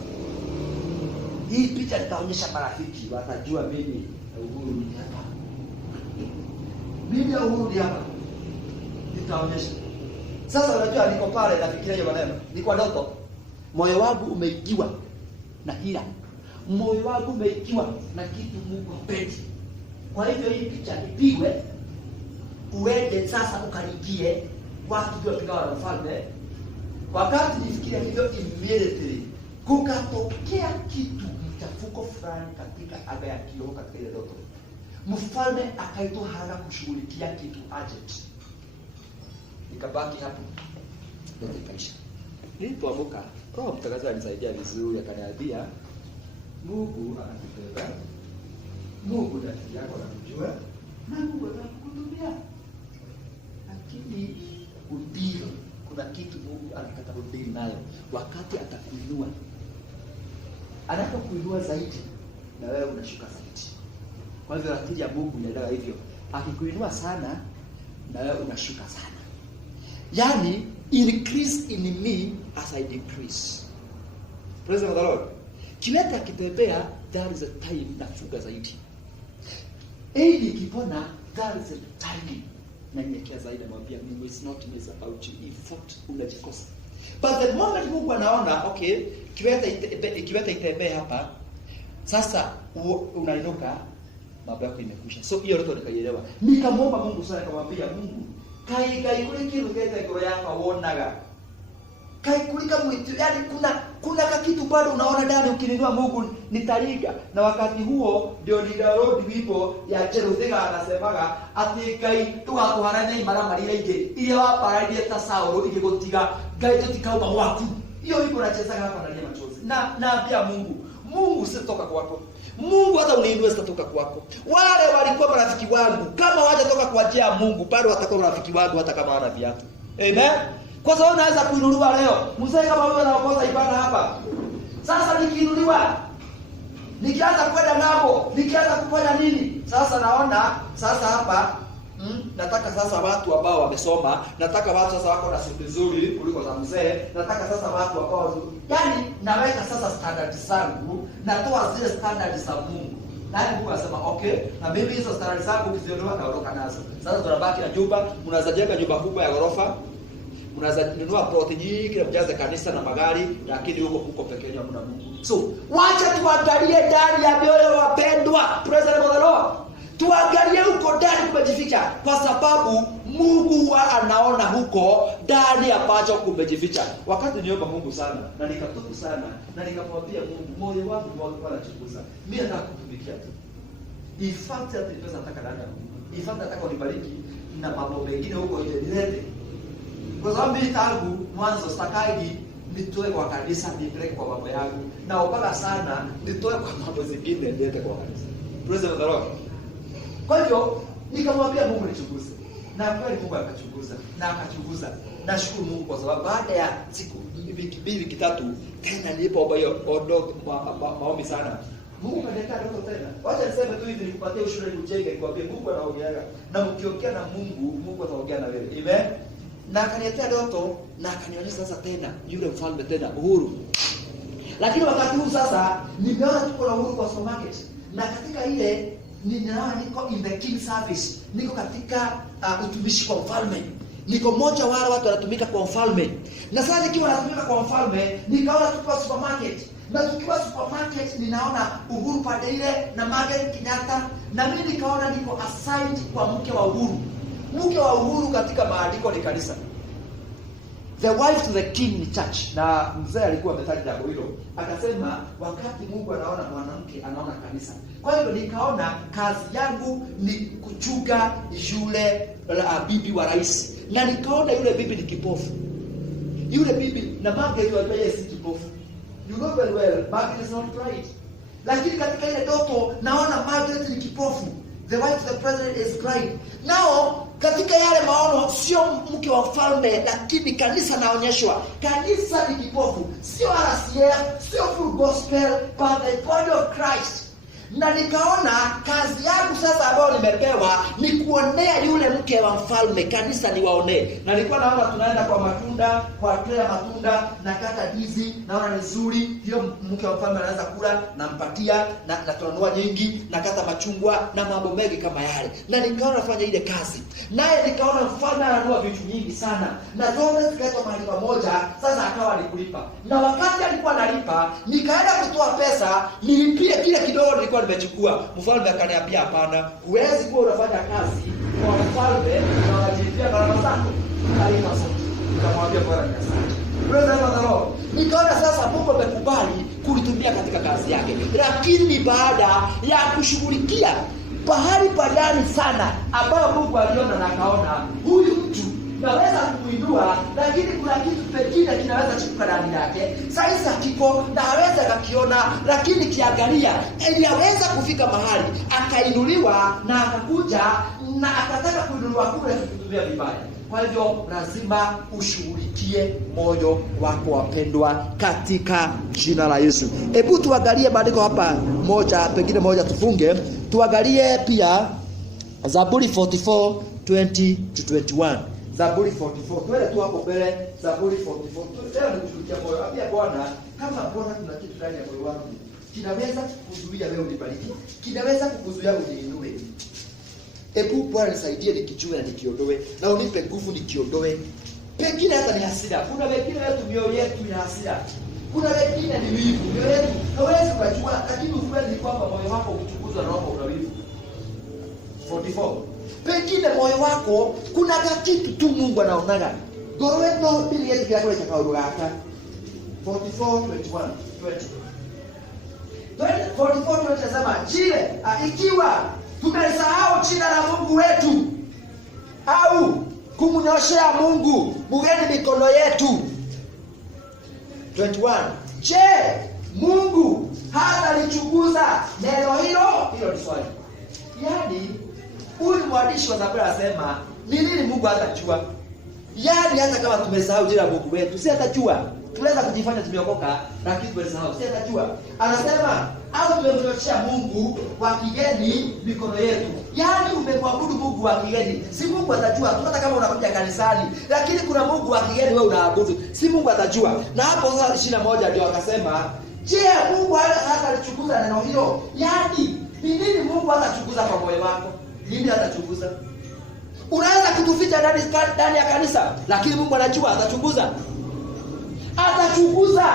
Hii picha nitaonyesha marafiki, watajua mimi Uhuru ni hapa. Mimi Uhuru ni hapa. Nitaonyesha. Sasa unajua niko pale nafikiria hiyo maneno. Niko ndoto. Moyo wangu umeigiwa na hila. Moyo wangu umeigiwa na kitu Mungu hapendi. Kwa hivyo hii picha ipigwe, uende sasa ukaribie watu ndio pigawa na mfalme. Wakati nifikiria hivyo immediately kukatokea kitu mchafuko fulani katika anga ya kiroho katika ile ndoto. Mfalme akaitwa haraka kushughulikia kitu urgent. Nikabaki hapo. Ndio ikaisha. Nilipoamka, Roho Mtakatifu alinisaidia vizuri akaniambia, Mungu anakupenda. Mungu ndani yako anakujua. Na Mungu atakuhudumia. Lakini udili, kuna kitu Mungu anataka udili nayo wakati atakuinua. Anapokuinua zaidi na wewe unashuka zaidi. Kwa hivyo akili ya Mungu inaelewa hivyo. Akikuinua sana na wewe unashuka sana. Yani increase in me as I decrease. Praise the Lord. Kileta kitembea, there is a time nafuga zaidi. Ili kipona, there is a time na nyekea zaidi mwambia Mungu is not mess about you. If thought unajikosa. But the moment Mungu anaona, okay, kiweta itembea hapa, sasa unainuka, mambo yako imekwisha. So hiyo ndio nikaielewa. Nikamwomba Mungu sana, nikamwambia Mungu, kai kule kitu kete kwa yako wonaga. Kai kulika mwitu, yani kuna kitu bado unaona ndani ukininua Mungu nitaliga. Na wakati huo ndio nidarodi wipo ya Jerusalem anasemaga ati kai tugakuharanya imara marira ige ile waparaidie ta Saulo ikigotiga gai tutikauma waku. Hiyo iko nachezaga hapa ndani ya machozi. Na pia Mungu sitoka kwako. Mungu hata unainua sitoka kwako. Wale walikuwa marafiki wangu, kama hawajatoka kwa njia ya Mungu, bado watakuwa marafiki wangu hata kama wana viatu. Amen. Kwa sababu naweza kuinuliwa leo. Mzee kama wewe anaongoza ibada hapa. Sasa nikiinuliwa, nikianza kwenda nabo, nikianza kufanya nini? Sasa naona sasa hapa nataka sasa watu ambao wamesoma, nataka watu sasa wako na sifa nzuri kuliko za mzee, nataka sasa watu ambao yani naweka sasa standards zangu, natoa zile standards za Mungu. Na Mungu anasema okay, na mimi hizo standards zangu ukiziondoa naondoka nazo. Sasa tunabaki na nyumba, mnaweza jenga nyumba kubwa ya ghorofa. Unaweza nunua plot nyingi na kujaza kanisa na magari, lakini huko pekee yako hamna Mungu. So, wacha tuangalie ndani ya mioyo wapendwa. Praise the Lord. Tuangalie huko ndani kumejificha kujificha, kwa sababu Mungu huwa anaona huko ndani ambacho kumejificha. Wakati niomba Mungu sana na nikatubu sana na nikamwambia Mungu, moyo wangu ulikuwa unachunguza, mimi nataka kutumikia tu. In fact hata pesa nataka dada. In fact nataka unibariki na mambo mengine huko ile nilete. Kwa sababu mimi tangu mwanzo stakagi nitoe kwa kanisa nipeleke kwa mambo yangu. Na upaka sana nitoe kwa mambo zingine nilete kwa kanisa. Praise the Lord. Kwa hivyo nikamwambia Mungu nichunguze. Na kweli Mungu akachunguza na akachunguza. Nashukuru Mungu kwa sababu baada ya siku wiki tatu tena nilipoomba hiyo maombi sana, Mungu kaniletea ndoto tena. Wacha niseme tu hivi, nikupatie ushauri ujenge, nikwambie Mungu anaongea. Na mkiongea na Mungu ataongea na wewe. Amen. Na akaniletea ndoto na akanionyesha sasa tena yule mfalme tena Uhuru. Lakini wakati huu sasa nimeona tuko na Uhuru kwa supermarket. Na katika ile ninaona niko in the king service. Niko katika utumishi kwa mfalme. Niko mmoja wale watu wanatumika kwa mfalme. Na sasa nikiwa natumika kwa mfalme, nikaona tuko supermarket. Na tukiwa supermarket ninaona Uhuru pande ile na Margaret Kenyatta, na mimi nikaona niko assigned kwa mke wa Uhuru. Mke wa Uhuru katika maandiko ni kanisa. The wife to the king ni church. Na mzee alikuwa ametaja jambo hilo. Akasema wakati Mungu anaona mwanamke anaona kanisa. Kwa hiyo nikaona kazi yangu ni kuchunga yule bibi wa rais. Na nikaona yule bibi ni kipofu. Yule bibi na Margaret yeye si kipofu. You know very well, Margaret is not right. Lakini katika ile ndoto naona Margaret ni kipofu. The wife of the president is blind. Now, katika yale maono sio mke wa mfalme, lakini kanisa naonyeshwa. Kanisa ni kipofu. Sio RCF, sio full gospel, but the body of Christ. Na nikaona kazi yangu sasa ambayo nimepewa ni kuonea yule mke wa mfalme, kanisa niwaonee. Na nilikuwa naona tunaenda kwa matunda, kwa kila matunda, na kata ndizi, naona ni nzuri, hiyo mke wa mfalme anaweza kula, nampatia, na tunanua nyingi, na kata machungwa na mambo mengi kama yale. Na nikaona nafanya ile kazi. Naye nikaona mfalme ananua vitu nyingi sana. Na zote zikaitwa mahali pamoja, sasa akawa alikulipa. Na wakati alikuwa analipa, nikaenda kutoa pesa, nilipie kile kidogo nilikuwa nimechukua. Mfalme akaniambia hapana, huwezi kuwa unafanya kazi kwa mfalme na unajipia gharama zako. Alipa sasa. Nikamwambia bwana ni asante. Praise the Lord. Nikaona sasa Mungu amekubali kulitumia katika kazi yake. Lakini baada ya kushughulikia pahali padani sana ambao Mungu aliona na akaona huyu mtu naweza kumuinua, lakini kuna kitu pekine kinaweza chipuka ndani yake. Sasa kiko na haweza kukiona, lakini kiangalia ili aweza kufika mahali akainuliwa na akakuja na akataka kuinuliwa kule kutumia vibaya. Kwa hivyo lazima ushughulikie moyo wako wapendwa, katika jina la Yesu. Hebu tuangalie maandiko hapa pengine moja tufunge. Tuangalie pia Zaburi 44:20-21. Zaburi 44. Twende tu hapo mbele. Zaburi 44. Leo nikushukuru moyo. Ambia Bwana, kama Bwana kuna kitu ndani ya moyo wangu kinaweza kukuzuia wewe unibariki, kinaweza kukuzuia uniinue. Hebu Bwana nisaidie nikijue na nikiondoe, na unipe nguvu nikiondoe. Pengine hata ni hasira. Kuna wengine wetu mioyo yetu ni hasira. Kuna wengine ni wivu. Mioyo yetu hawezi kujua, lakini ukweli ni kwamba moyo wako ukichunguzwa na roho una wivu. 44. Pengine moyo wako kuna kitu tu Mungu anaonaga. Goro wetu bila yetu yako cha kauru gaka. 44:21. 44:20 nasema, "Jile, ikiwa tumesahau jina la Mungu wetu au kumnyoshea Mungu mugeni mikono yetu." 21. Je, Mungu hatalichunguza neno hilo? Hilo ni swali. Yaani huyu mwandishi wa Zaburi anasema ni nini Mungu hatajua? Yaani hata kama tumesahau jina la Mungu wetu, si atajua. Tunaweza kujifanya tumeokoka lakini tumesahau, si atajua. Anasema au tumemnyoshea Mungu wa kigeni mikono yetu. Yaani umemwabudu Mungu wa kigeni. Si Mungu atajua. Hata kama unakuja kanisani, lakini kuna Mungu wa kigeni wewe unaabudu. Si Mungu atajua. Na hapo sasa 21 ndio akasema, "Je, Mungu hatalichunguza neno hilo?" Yaani ni nini Mungu hatachunguza kwa moyo wako? Nini atachunguza? Unaweza kutuficha ndani ya kanisa, lakini Mungu anajua, atachunguza. Atachunguza.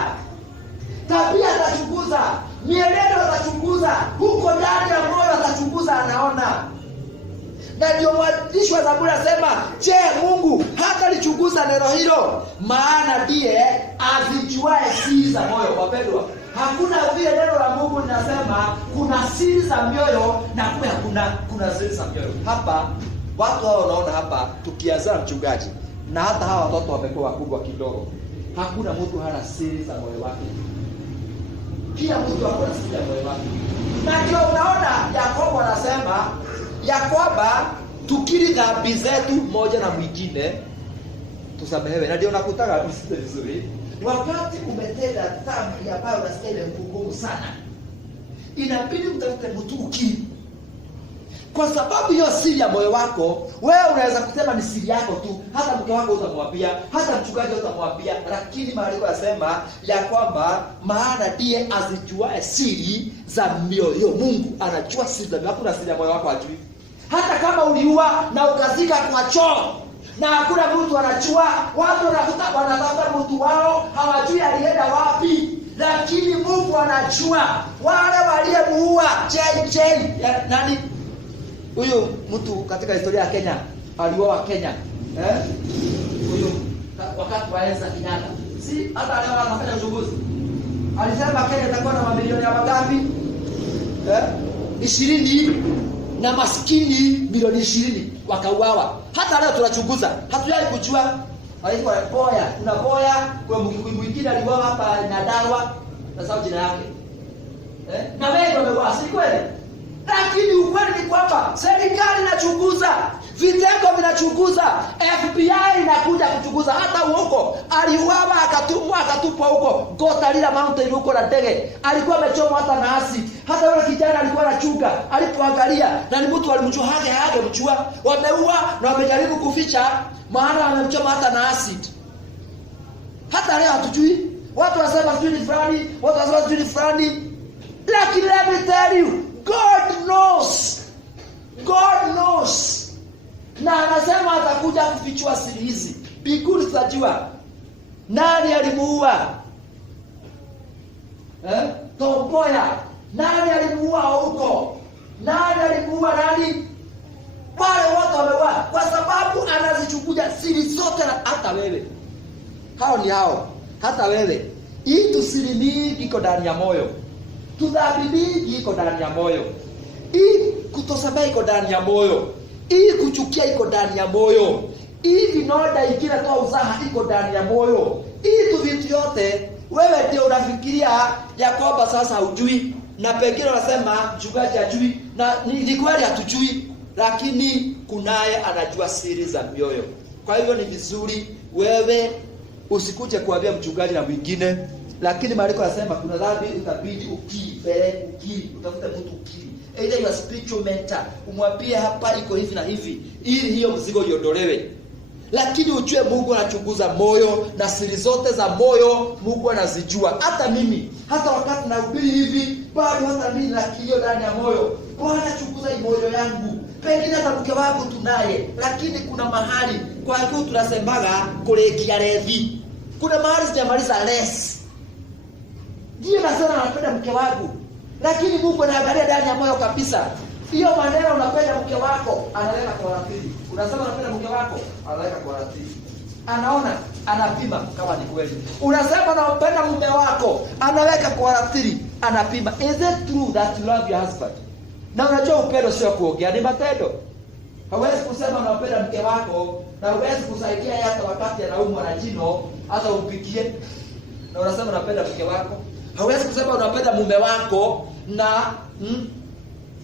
Tabia atachunguza. Mienendo atachunguza. Huko ndani ya moyo atachunguza, anaona. Na ndio mwandishi wa Zaburi anasema, je, Mungu hata lichunguza neno hilo? Maana ndiye azijuae siri za moyo. Wapendwa, hakuna vile neno la Mungu linasema kuna siri za mioyo na kuna siri za mioyo. Hapa watu hao wanaona hapa tukianza mchungaji na hata hawa watoto wamekuwa wakubwa kidogo. Hakuna mtu hana siri za moyo wake. Kila mtu ako na siri ya moyo wake. Na ndio unaona Yakobo anasema ya kwamba tukiri dhambi zetu moja na mwingine tusamehewe. Na ndio nakutaka msite vizuri. Wakati umetenda dhambi ambayo unasikia ile ngumu sana, inabidi mtafute mtu ukiri. Kwa sababu hiyo siri ya moyo wako, wewe unaweza kusema ni siri yako tu, hata mke wako utamwambia, hata mchungaji utamwambia, lakini maandiko yanasema ya kwamba maana ndiye azijuae siri za mioyo. Mungu anajua siri za mioyo. Hakuna siri ya moyo wako hajui. Hata kama uliua na ukazika kwa choo na hakuna mtu anajua, watu wanatafuta mtu wao, hawajui alienda wapi, lakini Mungu anajua. Wale waliomuua JJ nani? Huyo mtu katika historia ya Kenya aliuawa Kenya. Huyo wakati wa Enza Kenyatta. Si hata leo anafanya uchunguzi. Alisema Kenya itakuwa na mamilioni ya magapi? 20 na maskini milioni 20 wakauawa. Hata leo tunachunguza. Hatujai kujua. Alikuwa Boya, kuna Boya, kwa mwingine aliuawa hapa na dawa na sababu jina yake. Na wengi wameuawa, si kweli? Lakini ukweli ni kwamba serikali inachunguza, vitengo vinachunguza, FBI inakuja kuchunguza. Hata huko aliuawa akatupwa huko Gotalila Mountain huko na ndege. Alikuwa amechomwa hata na acid. Hata yule kijana alikuwa anachunga, alipoangalia na ni mtu alimjua mchua, wameua na wamejaribu kuficha maana wamemchoma hata na acid. Hata leo hatujui. Watu wanasema sijui ni fulani, watu wanasema sijui ni fulani. Lakini let me tell you, God knows. God knows. Na anasema atakuja kufichua siri hizi. Biguni tutajua nani alimuua. Tomboya. Nani alimuua huko? Nani alimuua nani? Wale wote wameua kwa sababu anazichunguza siri zote. Hata wewe. Hao ni hao. Hata wewe. Hii tusiri mingi iko ndani ya moyo. Tudhambi mingi iko ndani ya moyo. Hii kutosamehe iko ndani ya moyo. Hii kuchukia iko ndani ya moyo. Hii vinoda ikila toa uzaha iko ndani ya moyo. Hii tu vitu yote wewe ndio unafikiria ya kwamba sasa hujui, na pengine unasema mchungaji hajui, na ni kweli hatujui, lakini kunaye anajua siri za mioyo. Kwa hivyo ni vizuri wewe usikuje kuambia mchungaji na mwingine. Lakini maandiko yanasema kuna dhambi utabidi ukiri, utafute mtu ukiri. Either your spiritual mentor, umwambie hapa iko hivi na hivi, ili hiyo mzigo iondolewe. Lakini ujue Mungu anachunguza moyo, na siri zote za moyo Mungu anazijua. Hata mimi, hata wakati nahubiri hivi, bado hata mimi na kilio ndani ya moyo. Bwana chunguza moyo yangu. Pengine hata mke wangu tunaye, lakini kuna mahali kwa hiyo tunasemaga kulekia revi. Kuna mahali sijamaliza less. Ndiyo nasema napenda mke wangu, lakini Mungu anaangalia ndani ya moyo kabisa. Hiyo maneno unapenda mke wako, analeka kwa rafiki. Unasema unapenda mke wako, analeka kwa rafiki. Anaona, anapima kama ni kweli. Unasema unapenda mume wako, analeka kwa rafiki, anapima. Is it true that you love your husband? Na unajua upendo sio kuongea, ni matendo. Hawezi kusema unapenda mke wako na huwezi kusaidia hata wakati anaumwa na jino, hata umpikie. Na unasema unapenda mke wako. Hawezi kusema unapenda mume wako na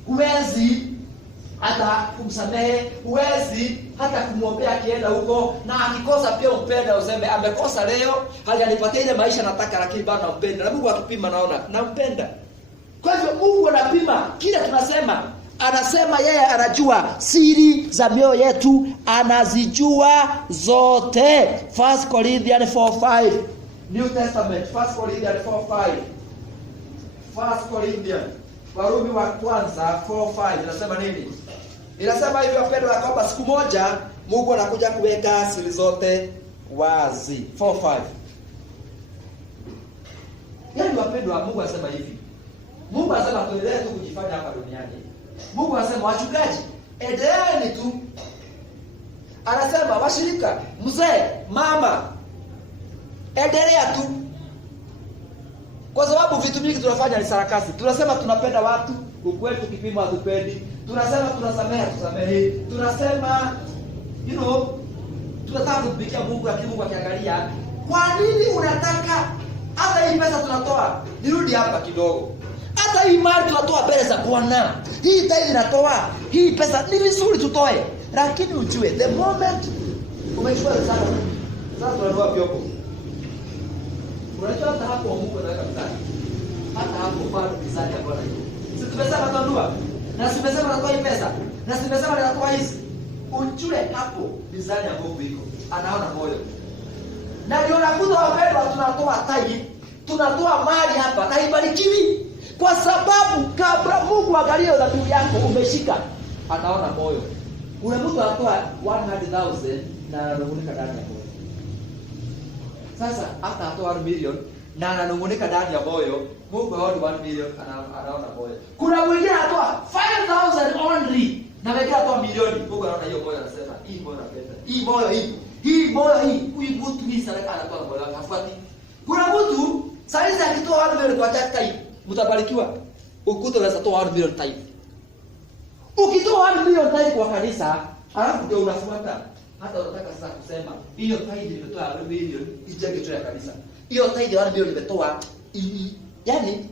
huwezi hata kumsamehe, huwezi hata kumwombea akienda huko, na akikosa pia umpenda, useme amekosa leo, hajanipatia ile maisha nataka, lakini bado nampenda. Na Mungu akipima naona nampenda. Kwa hivyo Mungu anapima kile tunasema. Anasema yeye anajua siri za mioyo yetu, anazijua zote. 1 Corinthians 4:5 New Testament, 1 Corinthians 4:5. 1 Corinthians, Warumi wa kwanza 4:5 inasema nini? Inasema hivi wapendwa, kwamba siku moja Mungu anakuja kuweka siri zote wazi. 4:5. Yaani wapendwa, Mungu anasema hivi. Mungu anasema tuendelee tu kujifanya hapa duniani. Mungu anasema wachungaji, endeleeni tu. Anasema washirika, mzee, mama, endelea tu. Kwa sababu vitu vingi tunafanya ni sarakasi. Tunasema tunapenda watu, ukweli tukipima hatupendi. Tunasema tunasamehe, tusamehe. Tunasema tunataka kumpikia Mungu, lakini Mungu akiangalia, kwa nini unataka hata hii pesa tunatoa? Nirudi hapa kidogo. Hata hii mali tunatoa mbele za Bwana. Hii tithe inatoa. Hii pesa ni vizuri tutoe. Lakini ujue the moment umechukua sana. Sasa tunatoa vyombo. Unajua hata hapo Mungu anaweka mtani. Hata hapo bado mizani ya Bwana hiyo. Sisi tumesema tunatoa. Na tumesema tunatoa hii pesa. Na tumesema tunatoa hizi. Ujue hapo mizani ya Mungu iko. Anaona moyo. Na ndio nakuta wapendwa, tunatoa tithe. Tunatoa mali hapa na ibarikiwi. Kwa sababu kabla Mungu angalie dhabihu yako umeshika, anaona moyo. Kuna mtu anatoa 100,000 na ananungunika ndani ya moyo. Sasa hata atoa 1 million na ananungunika ndani ya moyo, Mungu haoni 1 million, anaona moyo. Kuna mwingine anatoa 5,000 only na wengine anatoa milioni, Mungu anaona hiyo moyo, anasema hii moyo napenda. Hii moyo huyu mtu hii sadaka anatoa moyo wake hafuati. Kuna mtu saizi akitoa 1 million kwa tithe, mtabarikiwa. Ukuta unaweza toa 1 million tithe. Ukitoa 1 million tithe kwa kanisa, alafu ndio unafuata. Hata unataka sasa kusema hiyo tithe nimetoa 1 million ijenge tu ya kanisa. Hiyo tithe 1 million nimetoa yani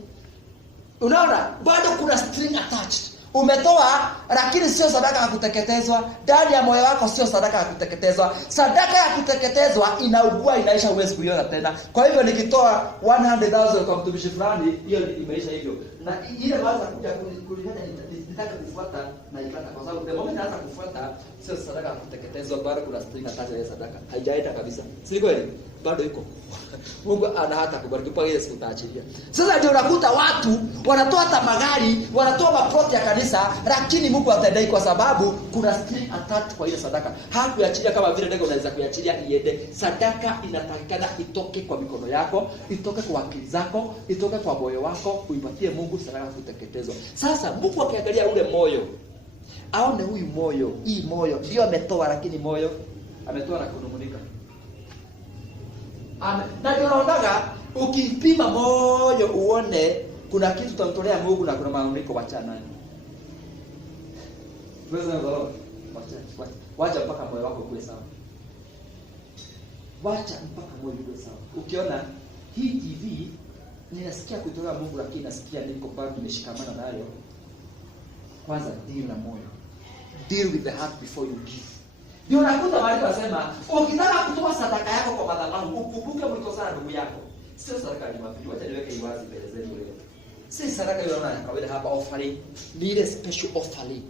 unaona bado kuna string attached. Umetoa lakini sio sadaka ya kuteketezwa. Ndani ya moyo wako sio sadaka ya kuteketezwa. Sadaka ya kuteketezwa inaugua, inaisha, huwezi kuiona tena. Kwa hivyo nikitoa 100,000 kwa mtumishi fulani, hiyo imeisha hivyo. Na ile baada kuja kulifanya nitaka kufuata na ikata, kwa sababu the moment naanza kufuata sio sadaka ya kuteketezwa, bado kuna string attached ya sadaka. Haijaenda kabisa. Si kweli? Bado iko. Mungu ana hata kubariki pale ile siku taachilia. Sasa ndio unakuta watu wanatoa hata magari, wanatoa maplot ya kanisa, lakini Mungu atendai kwa sababu kuna string attached kwa ile sadaka. Hakuachilia kama vile ndege unaweza kuachilia iende. Sadaka inatakikana itoke kwa mikono yako, itoke kwa akili zako, itoke kwa moyo wako, uipatie Mungu sadaka ya kuteketezwa. Sasa Mungu akiangalia ule moyo, aone huyu moyo, hii moyo ndio ametoa, lakini moyo ametoa na kunung'unika. Na ndio unaonaga ukipima moyo uone kuna kitu tutamtolea Mungu na kuna maandiko wachana. Wacha mpaka moyo wako uwe sawa. Wacha mpaka moyo uwe sawa. Ukiona hii TV ninasikia kutoka Mungu, lakini nasikia niko bado nimeshikamana nayo. Kwanza deal na moyo. Deal with the heart before you give. Ndio nakuta wale wasema, ukitaka kutoa sadaka yako kwa madhabahu, ukumbuke mlikosana ndugu yako. Sio sadaka ya Jumapili, wacha niweke iwazi mbele zenu leo. Si sadaka hiyo unaona kawaida hapa offering, ni ile special offering.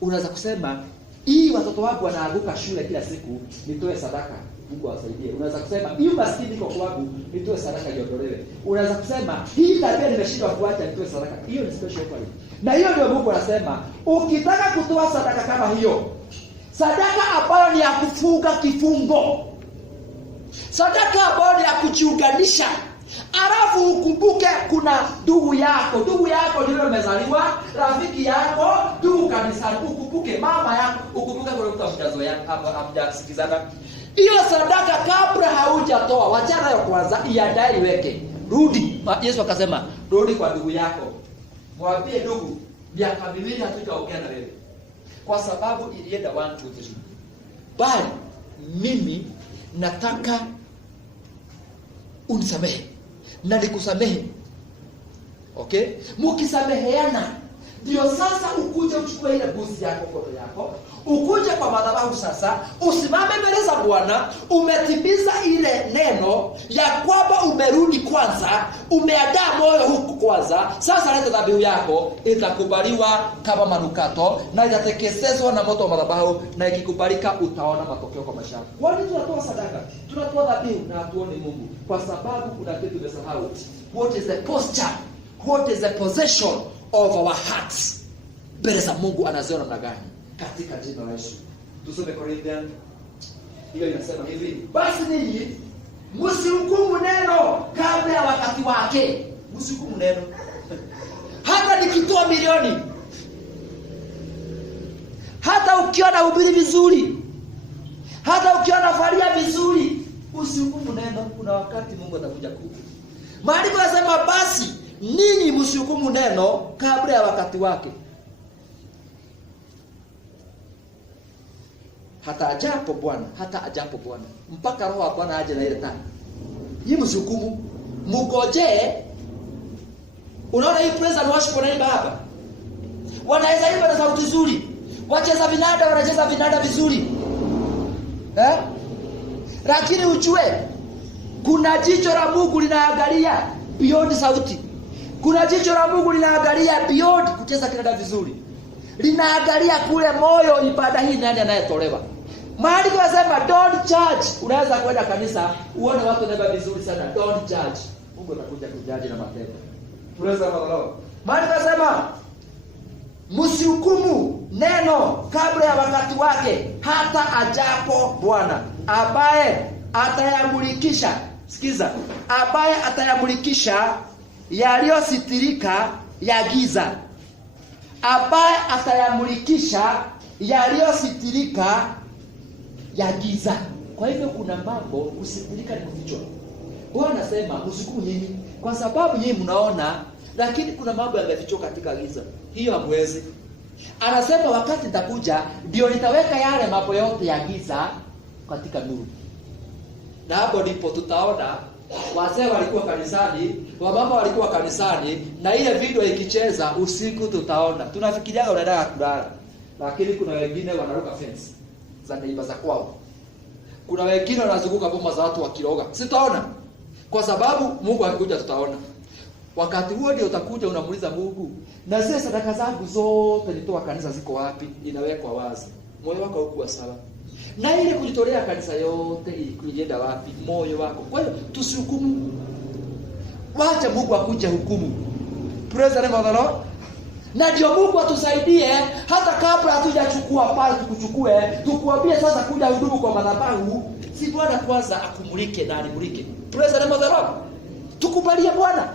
Unaweza kusema, hii watoto wangu wanaanguka shule kila siku, nitoe sadaka, Mungu awasaidie. Unaweza kusema, hii maskini iko kwangu, nitoe sadaka iondolewe. Unaweza kusema, hii tabia nimeshindwa kuacha, nitoe sadaka. Hiyo ni special offering. Na hiyo ndio Mungu anasema, ukitaka kutoa sadaka kama hiyo, sadaka ambayo ni ya kufunga kifungo, sadaka ambayo ni ya kujiunganisha, alafu ukumbuke kuna ndugu yako ndio umezaliwa, rafiki yako, ndugu kanisani, ukumbuke mama yako, ukumbuke kuna mtu amjazo yako hamjasikizana. Hiyo sadaka kabla haujatoa, wacha nayo kwanza iandae iweke. Rudi. Yesu akasema, rudi kwa ndugu yako. Mwambie ndugu, miaka 2 hatujaongea na wewe. Kwa sababu ilienda 1 2 3. Bali mimi nataka unisamehe na nikusamehe. Okay? Mkisameheana ndio sasa ukuje uchukue ile buzi yako kodo yako, ukuje kwa madhabahu sasa, usimame mbele za Bwana, umetimiza ile neno ya kwamba umerudi kwanza, umeandaa moyo huku kwanza. Sasa leta dhabihu yako, itakubaliwa kama manukato na itateketezwa na moto wa madhabahu, na ikikubalika utaona matokeo kwa maisha yako. Kwa nini tunatoa sadaka? Tunatoa dhabihu na hatuoni Mungu kwa sababu kuna kitu tumesahau. What is the posture? What is the possession of our hearts? Mbele za Mungu anaziona namna gani? Katika jina la Yesu. Tusome Corinthians. Hiyo inasema hivi, basi ninyi msihukumu neno kabla ya wakati wake. Msihukumu neno. Hata nikitoa milioni, hata hata ukiona hubiri vizuri, hata ukiona faria vizuri, usihukumu neno. Kuna wakati Mungu atakuja kuhukumu. Maandiko yanasema basi ninyi msihukumu neno kabla ya wakati wake. Hata ajapo Bwana, mpaka Roho wa Bwana aje na ile tani. Hii msihukumu, mgoje. Unaona hii praise and worship wanaimba hapa, wanaweza imba na sauti nzuri, wacheza vinanda wanacheza vinanda vizuri, lakini ujue kuna jicho la Mungu linaangalia beyond sauti. Kuna jicho la Mungu linaangalia beyond kucheza kinanda vizuri, linaangalia kule moyo, ibada hii nani anayetolewa. Maandiko yanasema don't judge. Unaweza kwenda kanisa uone watu wanaimba vizuri sana, don't judge. Mungu atakuja kujaji na matendo. Tunaweza kuelewa. Maandiko yanasema msihukumu neno kabla ya wakati wake, hata ajapo Bwana, ambaye atayamulikisha, sikiza, ambaye atayamulikisha yaliyositirika ya giza, ambaye atayamulikisha yaliyositirika ya giza. Kwa hivyo kuna mambo kusitirika ni kufichwa. Bwana anasema msihukumu nini, kwa sababu nyinyi mnaona, lakini kuna mambo yamefichwa katika giza. Hiyo hamwezi. Anasema wakati nitakuja ndio nitaweka yale mambo yote ya giza katika nuru. Na hapo ndipo tutaona wazee walikuwa kanisani, wamama walikuwa kanisani, na ile video ikicheza usiku tutaona. Tunafikiria unaenda kulala, lakini kuna wengine wanaruka fence za neiba za kwao. Kuna wengine wanazunguka boma za watu wakiroga. Sitaona. Kwa sababu Mungu akikuja tutaona. Wakati huo ndio utakuja unamuuliza Mungu, na zile sadaka zangu zote nitoa kanisa ziko wapi? Inawekwa wazi. Moyo wako haukuwa sawa. Na ile kujitolea kanisa yote ilienda wapi? Moyo wako. Kwa hiyo tusihukumu. Wacha Mungu akuje hukumu. Praise the name of the Lord. Na ndio Mungu atusaidie hata kabla hatujachukua pale tukuchukue, tukuambie sasa kuja hudumu kwa madhabahu, si Bwana kwanza akumulike na animulike. Praise the name of the Lord. Tukubalie Bwana.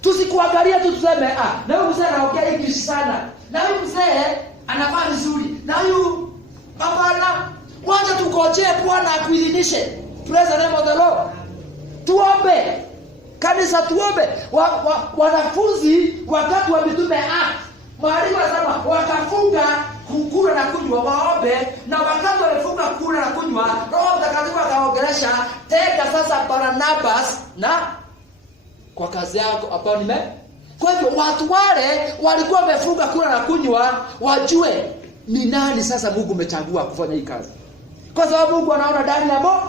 Tusikuangalia tu tuseme na huyu mzee anaongea English sana, na huyu mzee anafanya vizuri, na huyu hapana. Wacha tukojee Bwana akuidhinishe. Praise the name of the Lord. Tuombe. Kanisa tuombe. Wanafunzi wakati wa mitume Maandiko yanasema wakafunga kukula na kunywa, waombe, na wakati walifunga kukula na kunywa, Roho Mtakatifu akaongelesha, tega sasa Barnabas na kwa kazi yako hapa nime. Kwa hivyo watu wale walikuwa wamefunga kula na kunywa, wajue ni nani sasa Mungu umechagua kufanya hii kazi. Kwa sababu Mungu anaona ndani ya moyo.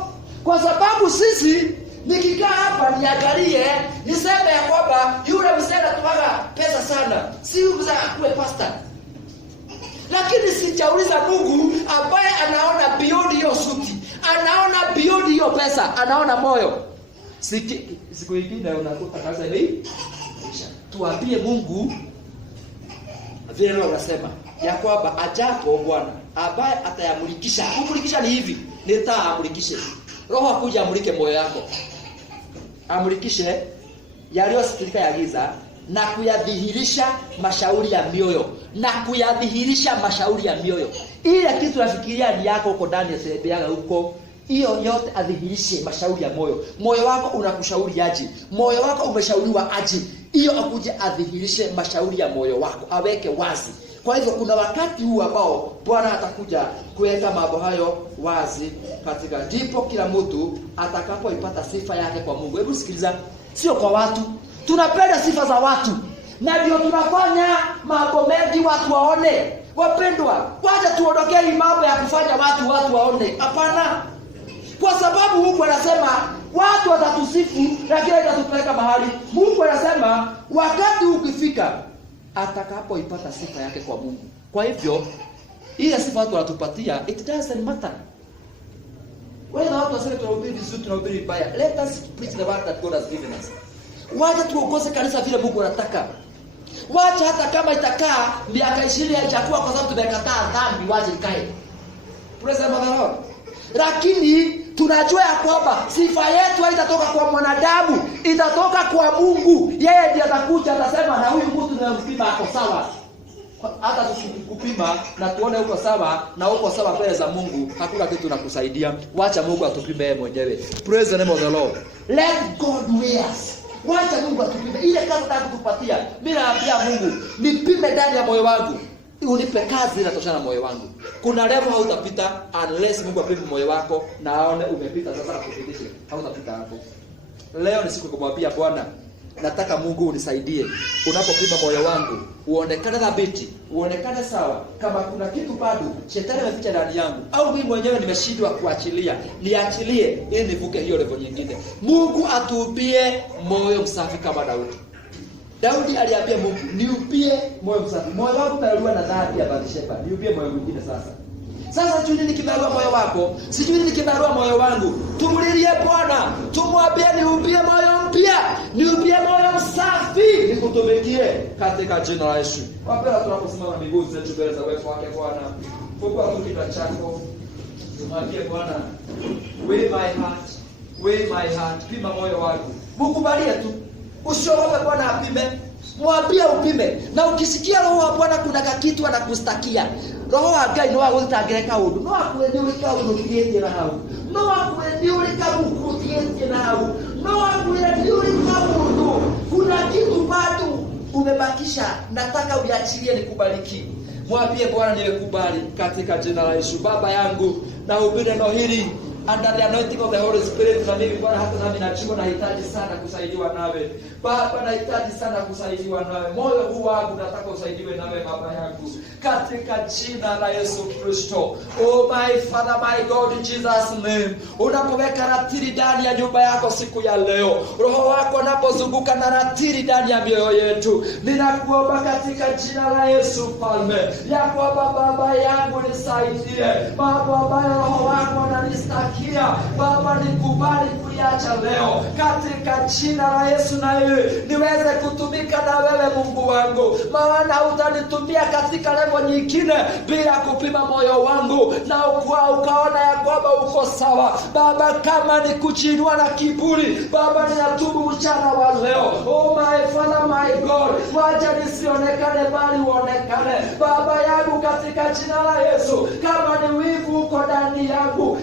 Kwa sababu sisi nikikaa hapa niangalie niseme ya kwamba yule mzee anatoa pesa sana, si mzee akuwe pastor. Lakini sijauliza Mungu ambaye anaona beyond hiyo suti, anaona beyond hiyo pesa, anaona moyo. Siku nyingine unakuta kaza hii. Tuambie Mungu vile leo unasema ya kwamba ajapo Bwana ambaye atayamulikisha. Kumulikisha ni hivi, nitaamulikishe. Roho akuja amulike moyo wako. Amulikishe yaliyositirika ya giza na kuyadhihirisha mashauri ya mioyo. Na kuyadhihirisha mashauri ya mioyo. Ile kitu unafikiria ni yako huko ndani ya sebea huko, hiyo yote adhihirishe mashauri ya moyo. Moyo wako unakushauri aje? Moyo wako umeshauriwa aje? Hiyo akuje adhihirishe mashauri ya moyo wako, aweke wazi. Kwa hivyo kuna wakati huu ambao Bwana atakuja kuweka mambo hayo wazi katika, ndipo kila mtu atakapoipata sifa yake kwa Mungu. Hebu sikiliza, sio kwa watu. Tunapenda sifa za watu, na ndio tunafanya mambo mengi watu waone. Wapendwa, wacha tuondokee mambo ya kufanya watu waone. Hapana. Kwa sababu Mungu anasema watu watatusifu, lakini itatupeleka mahali. Mungu anasema wakati ukifika atakapoipata sifa yake kwa Mungu. Kwa hivyo ile sifa watu wanatupatia, it doesn't matter. Wewe watu waseme tunahubiri vizuri, tunahubiri vibaya. Let us preach the word that God has given us. Wacha tuongoze kanisa vile Mungu anataka. Wacha hata kama itakaa miaka 20 haijakuwa kwa sababu tumekataa dhambi, waje ikae. Praise the Lord. Lakini tunajua ya kwamba sifa yetu haitatoka kwa mwanadamu, itatoka kwa Mungu. Yeye ndiye atakuja atasema na huyu mtu tunayempima ako sawa. hata tukikupima na tuone uko sawa na uko sawa mbele za Mungu, hakuna kitu nakusaidia. Wacha Mungu atupime yeye mwenyewe. Praise the name of the Lord. Let God weigh us. Wacha Mungu atupime. Ile kazi atakutupatia. Mimi naambia Mungu, nipime ndani ya moyo wangu. Unipe kazi inatoshana na moyo wangu. Kuna level hautapita unless Mungu apime moyo wako na aone umepita sasa na kufikisha. Hautapita hapo. Leo ni siku kumwambia Bwana, nataka Mungu unisaidie. Unapopima moyo wangu, uonekane thabiti, uonekane sawa. Kama kuna kitu bado shetani ameficha ndani yangu au mimi mwenyewe nimeshindwa kuachilia, niachilie ili nivuke hiyo level nyingine. Mungu atupie moyo msafi kama Daudi. Daudi aliambia Mungu, niupie moyo msafi. Moyo wangu umeruwa na dhambi ya Bathsheba. Niupie moyo mwingine sasa. Sasa sijui nini kimeruwa moyo wako, sijui nini kimeruwa moyo wangu. Tumulilie Bwana, tumwambie niupie moyo mpya, niupie moyo msafi, nikutumikie katika jina la Yesu. Wapenda tunaposimama miguu zetu mbele za uwepo wake Bwana. Fungua tu kinywa chako. Tumwambie Bwana, weigh my heart, pima moyo wangu. Mkubalie tu. Usiogope Bwana apime. Mwambie upime. Na ukisikia roho wa Bwana kuna kitu anakustakia. Roho wa Ngai no agutangireka undu. No akwende urika undu kietie na hau. No akwende urika undu kietie na hau. No akwende urika undu. Kuna kitu bado umebakisha. Nataka uiachilie nikubariki. Mwambie Bwana nimekubali katika jina la Yesu. Baba yangu na ubiri neno hili under the anointing of the Holy Spirit, na mimi Bwana hata nami najua nahitaji sana kusaidiwa nawe. Baba nahitaji sana kusaidiwa nawe. Moyo huu wangu nataka usaidiwe nawe Baba yangu. Katika jina la Yesu Kristo. Oh my Father, my God, in Jesus name. Unapoweka ratili ndani ya nyumba yako siku ya leo, Roho wako unapozunguka na ratili ndani ya mioyo yetu, ninakuomba katika jina la Yesu Mfalme, ya kwamba Baba yangu nisaidie. Baba ambaye Roho wako ananistakia, Baba nikubali kuiacha leo katika jina la Yesu, na niweze kutumika na wewe Mungu wangu, maana utanitumia katika level nyingine bila kupima moyo wangu na ukaona ya kwamba uko sawa. Baba, kama ni kuchinua na kiburi, Baba ninatubu mchana wa leo. Oh my Father, my God, wacha nisionekane bali uonekane Baba yangu katika jina la Yesu. Kama ni wivu uko ndani yangu,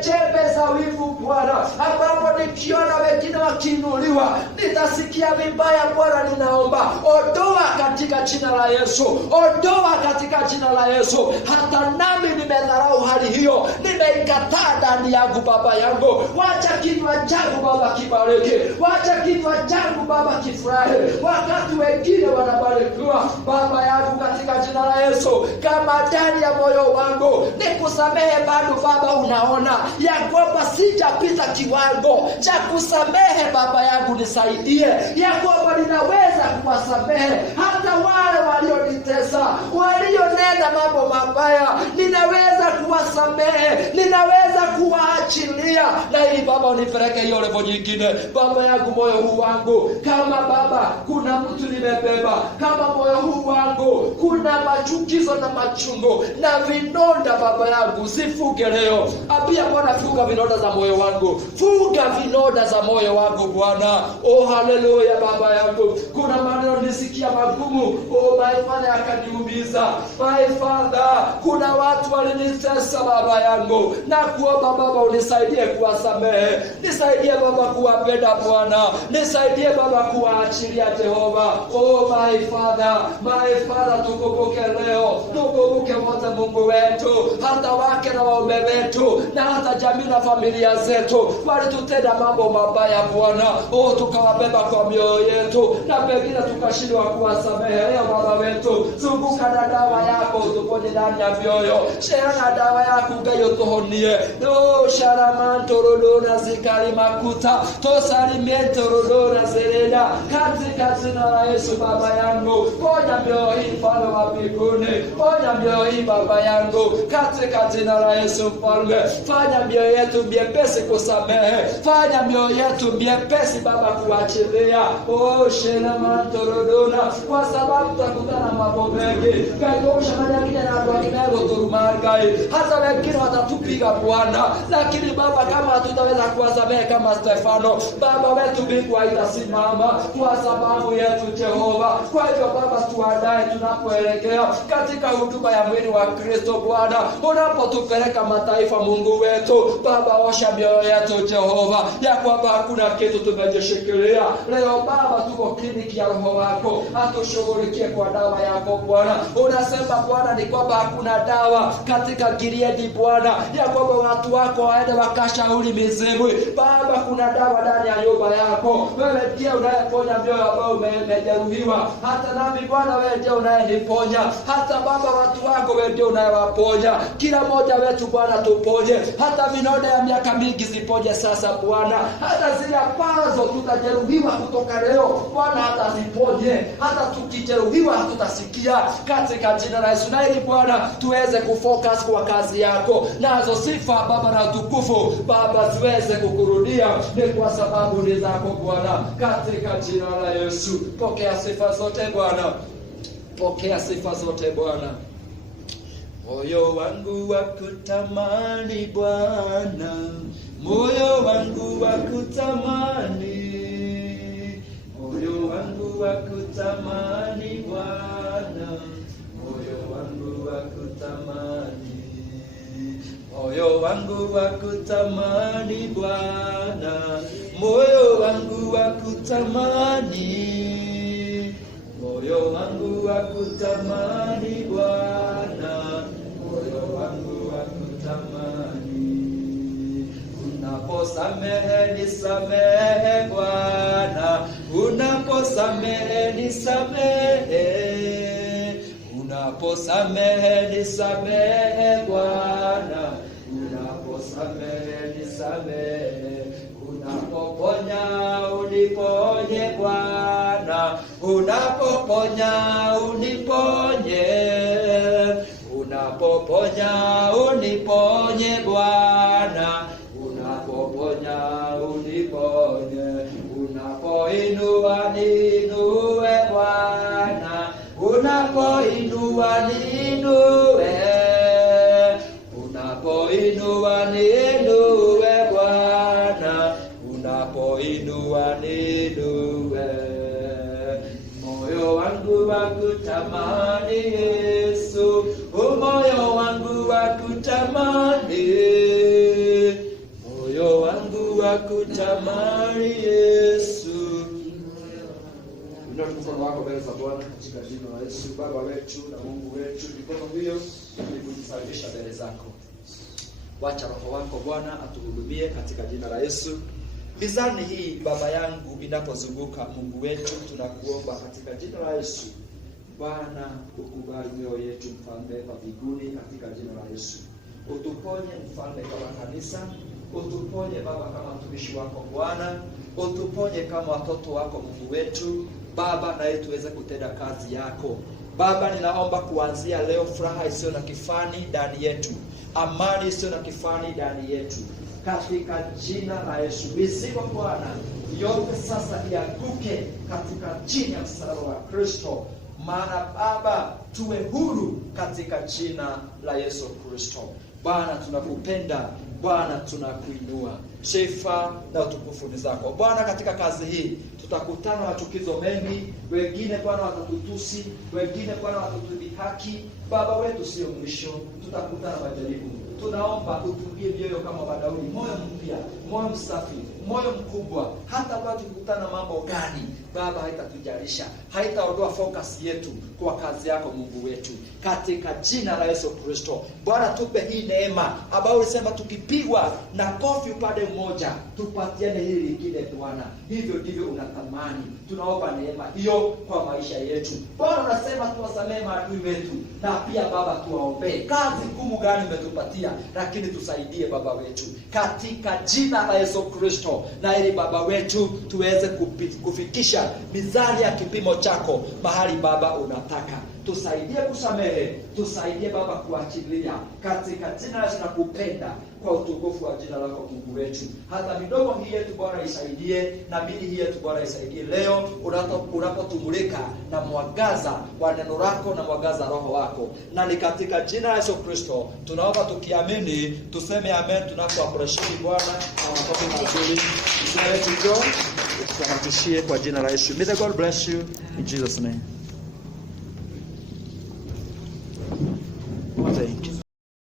chembe za wivu Bwana, ambapo nikiona wengine wakiinuliwa nitasikia vibaya Bwana, ninaomba ondoa katika jina la Yesu, ondoa katika jina la Yesu. Hata nami nimedharau hali hiyo, nimeikataa ndani yangu Baba yangu. Wacha kinywa changu Baba kibariki, wacha kinywa changu Baba kifurahi wakati wengine wanabarikiwa Baba yangu katika jina la Yesu. Kama ndani ya moyo wangu nikusamehe bado Baba, unaona ya kwamba sijapita kiwango cha kusamehe Baba yangu, nisaidie ya kwamba ninaweza kuwasamehe hata wale walionitesa, walionena mambo mabaya. Ninaweza kuwasamehe, ninaweza kuwaachilia, na ili Baba unipeleke hiyo level nyingine Baba yangu. Moyo huu wangu kama Baba kuna mtu nimebeba, kama moyo huu wangu kuna machukizo na machungu na vinonda Baba yangu, sifuge leo. Apia Bwana, fuga vinonda za moyo wangu, fuga vinonda za moyo wangu Bwana. Oh haleluya Baba yangu. Kuna maneno nisikia magumu, oh my Father, akaniumiza my Father. Kuna watu walinitesa Baba yangu, na kuomba Baba unisaidie kuwasamehe, nisaidie Baba kuwapenda Bwana, nisaidie Baba kuwaachilia Jehova. Oh my Father, tukumbuke leo, tukumbuke wote Mungu wetu, hata wake na waume wetu na hata jamii na familia zetu walitutenda mambo mabaya Bwana. Oh tukawabeba kwa mioyo yetu na pengine tukashindwa kuwasamehe. Leo Baba wetu, zunguka na dawa yako utuponye ndani ya mioyo, shera na dawa yako Ngai utuhonie. No sharamanto rodona zikali makuta tosalimiento rodona zereda katika jina la Yesu Baba yangu. Ponya mioyo hii Mfalme wa mbinguni, ponya mioyo hii Baba yangu katika jina la Yesu Mfalme. Fanya mioyo yetu miepesi kusamehe, fanya mioyo yetu miepesi Baba kuachilia. Oh sharamanto rodona, kwa sababu tutakutana mambo mengi Ngai, kwa shamba nyingine na watu wengine turumargai, hata wengine watatupiga Bwana, lakini Baba kama hatutaweza kuwasamehe kama Stefano, Baba wetu mbingu haitasimama kwa sababu yetu Jehova. Kwa hivyo Baba, tuandae tunapoelekea katika huduma ya mwili wa Kristo Bwana, unapotupeleka mataifa Mungu wetu Baba, osha mioyo yetu Jehova, ya kwamba hakuna kitu tumejishikilia leo Baba, tuko kliniki ya Roho wako, atushughulikie kwa dawa yako Bwana. Unasema Bwana ni kwamba hakuna dawa katika Gileadi Bwana, ya kwamba watu wako waende wakashauri mizimu. Baba, kuna dawa ndani ya nyumba yako. Wewe ndiye unayeponya mioyo ambao umejeruhiwa. Hata nami Bwana, wewe ndiye unayeniponya. Hata Baba, watu wako wewe ndiye unayewaponya. Kila mmoja wetu Bwana tuponye. Hata vinonda ya miaka mingi ziponye sasa Bwana. Hata zile ambazo tutajeruhiwa kutoka leo Bwana, hata ziponye. Hata tukijeruhiwa hatutasikia katika jina la Yesu. Na ili Bwana tuweze kufocus kwa kazi yako, nazo sifa Baba na utukufu Baba ziweze kukurudia, ni kwa sababu ni zako Bwana, katika jina la Yesu. Pokea sifa zote Bwana, pokea sifa zote Bwana. Moyo wangu wakutamani Bwana, moyo wangu wakutamani, moyo wangu wakutamani Bwana, moyo wangu wakutamani, moyo wangu wakutamani Bwana, moyo wangu wakutamani, moyo wangu wakutamani Bwana, moyo wangu wakutamani. Unaposamehe nisamehe Bwana, unaposamehe nisamehe, unaposamehe nisamehe Bwana, unaposamehe nisamehe, unapoponya uniponye Bwana, unapoponya uniponye, unapoponya uniponye Bwana, unapoponya uniponye, unapoinua niinue Bwana, unapoinua niinue, unapoinua niinue Bwana, unapoinua niinue. Moyo wangu wakutamani Yesu, moyo wangu wakutamani, moyo wangu wakutamani Yesu. Ndio mkono wako mbele za Bwana katika jina la Yesu. Baba wetu na Mungu wetu, mikono hiyo ni kujisalimisha mbele zako. Wacha Roho wako Bwana atuhudumie katika jina la Yesu. Mizani hii Baba yangu inapozunguka, Mungu wetu, tunakuomba katika jina la Yesu Bwana, ukubali mioyo yetu Mfalme wa mbinguni katika jina la Yesu. Utuponye Mfalme kama kanisa, utuponye Baba kama mtumishi wako Bwana, utuponye kama watoto wako Mungu wetu Baba, na ili tuweze kutenda kazi yako Baba. Ninaomba kuanzia leo furaha isiyo na kifani ndani yetu, amani isiyo na kifani ndani yetu katika jina la Yesu. Mizigo Bwana yote sasa ianguke katika jina la msalaba wa Kristo, maana Baba tuwe huru katika jina la Yesu Kristo. Bwana tunakupenda, Bwana tunakuinua. Sifa na utukufu ni zako Bwana. Katika kazi hii tutakutana na machukizo mengi, wengine Bwana watatutusi, wengine Bwana watatudhihaki. Baba wetu sio mwisho, tutakutana majaribu. Tunaomba utulie mioyo kama Daudi, moyo mpya, moyo msafi, moyo mkubwa. Hata bado tukutana mambo gani Baba, haitatujalisha, haitaondoa focus yetu kwa kazi yako Mungu wetu, katika jina la Yesu Kristo. Bwana tupe hii neema ambayo ulisema tukipigwa na kofi upande mmoja tupatiane hili lingine Bwana. Hivyo ndivyo unatamani. Tunaomba neema hiyo kwa maisha yetu. Bwana unasema tuwasamehe maadui wetu, na pia Baba tuwaombee. Kazi ngumu gani umetupatia, lakini tusaidie Baba wetu katika jina la Yesu Kristo, na ili Baba wetu tuweze kufikisha mizani ya kipimo chako mahali Baba unataka. Tusaidie kusamehe, tusaidie Baba kuachilia, katika jina la Yesu. Nakupenda kwa utukufu wa jina lako Mungu wetu. Hata midomo hii yetu Bwana isaidie, na mili hii yetu Bwana isaidie leo unapotumulika na mwangaza wa neno lako na mwangaza roho wako. Na ni katika jina la Yesu Kristo tunaomba tukiamini, tuseme amen tunapoappreciate Bwana na makofi mazuri. Jina letu John, tunamatishie kwa jina la Yesu. May the God bless you in Jesus name.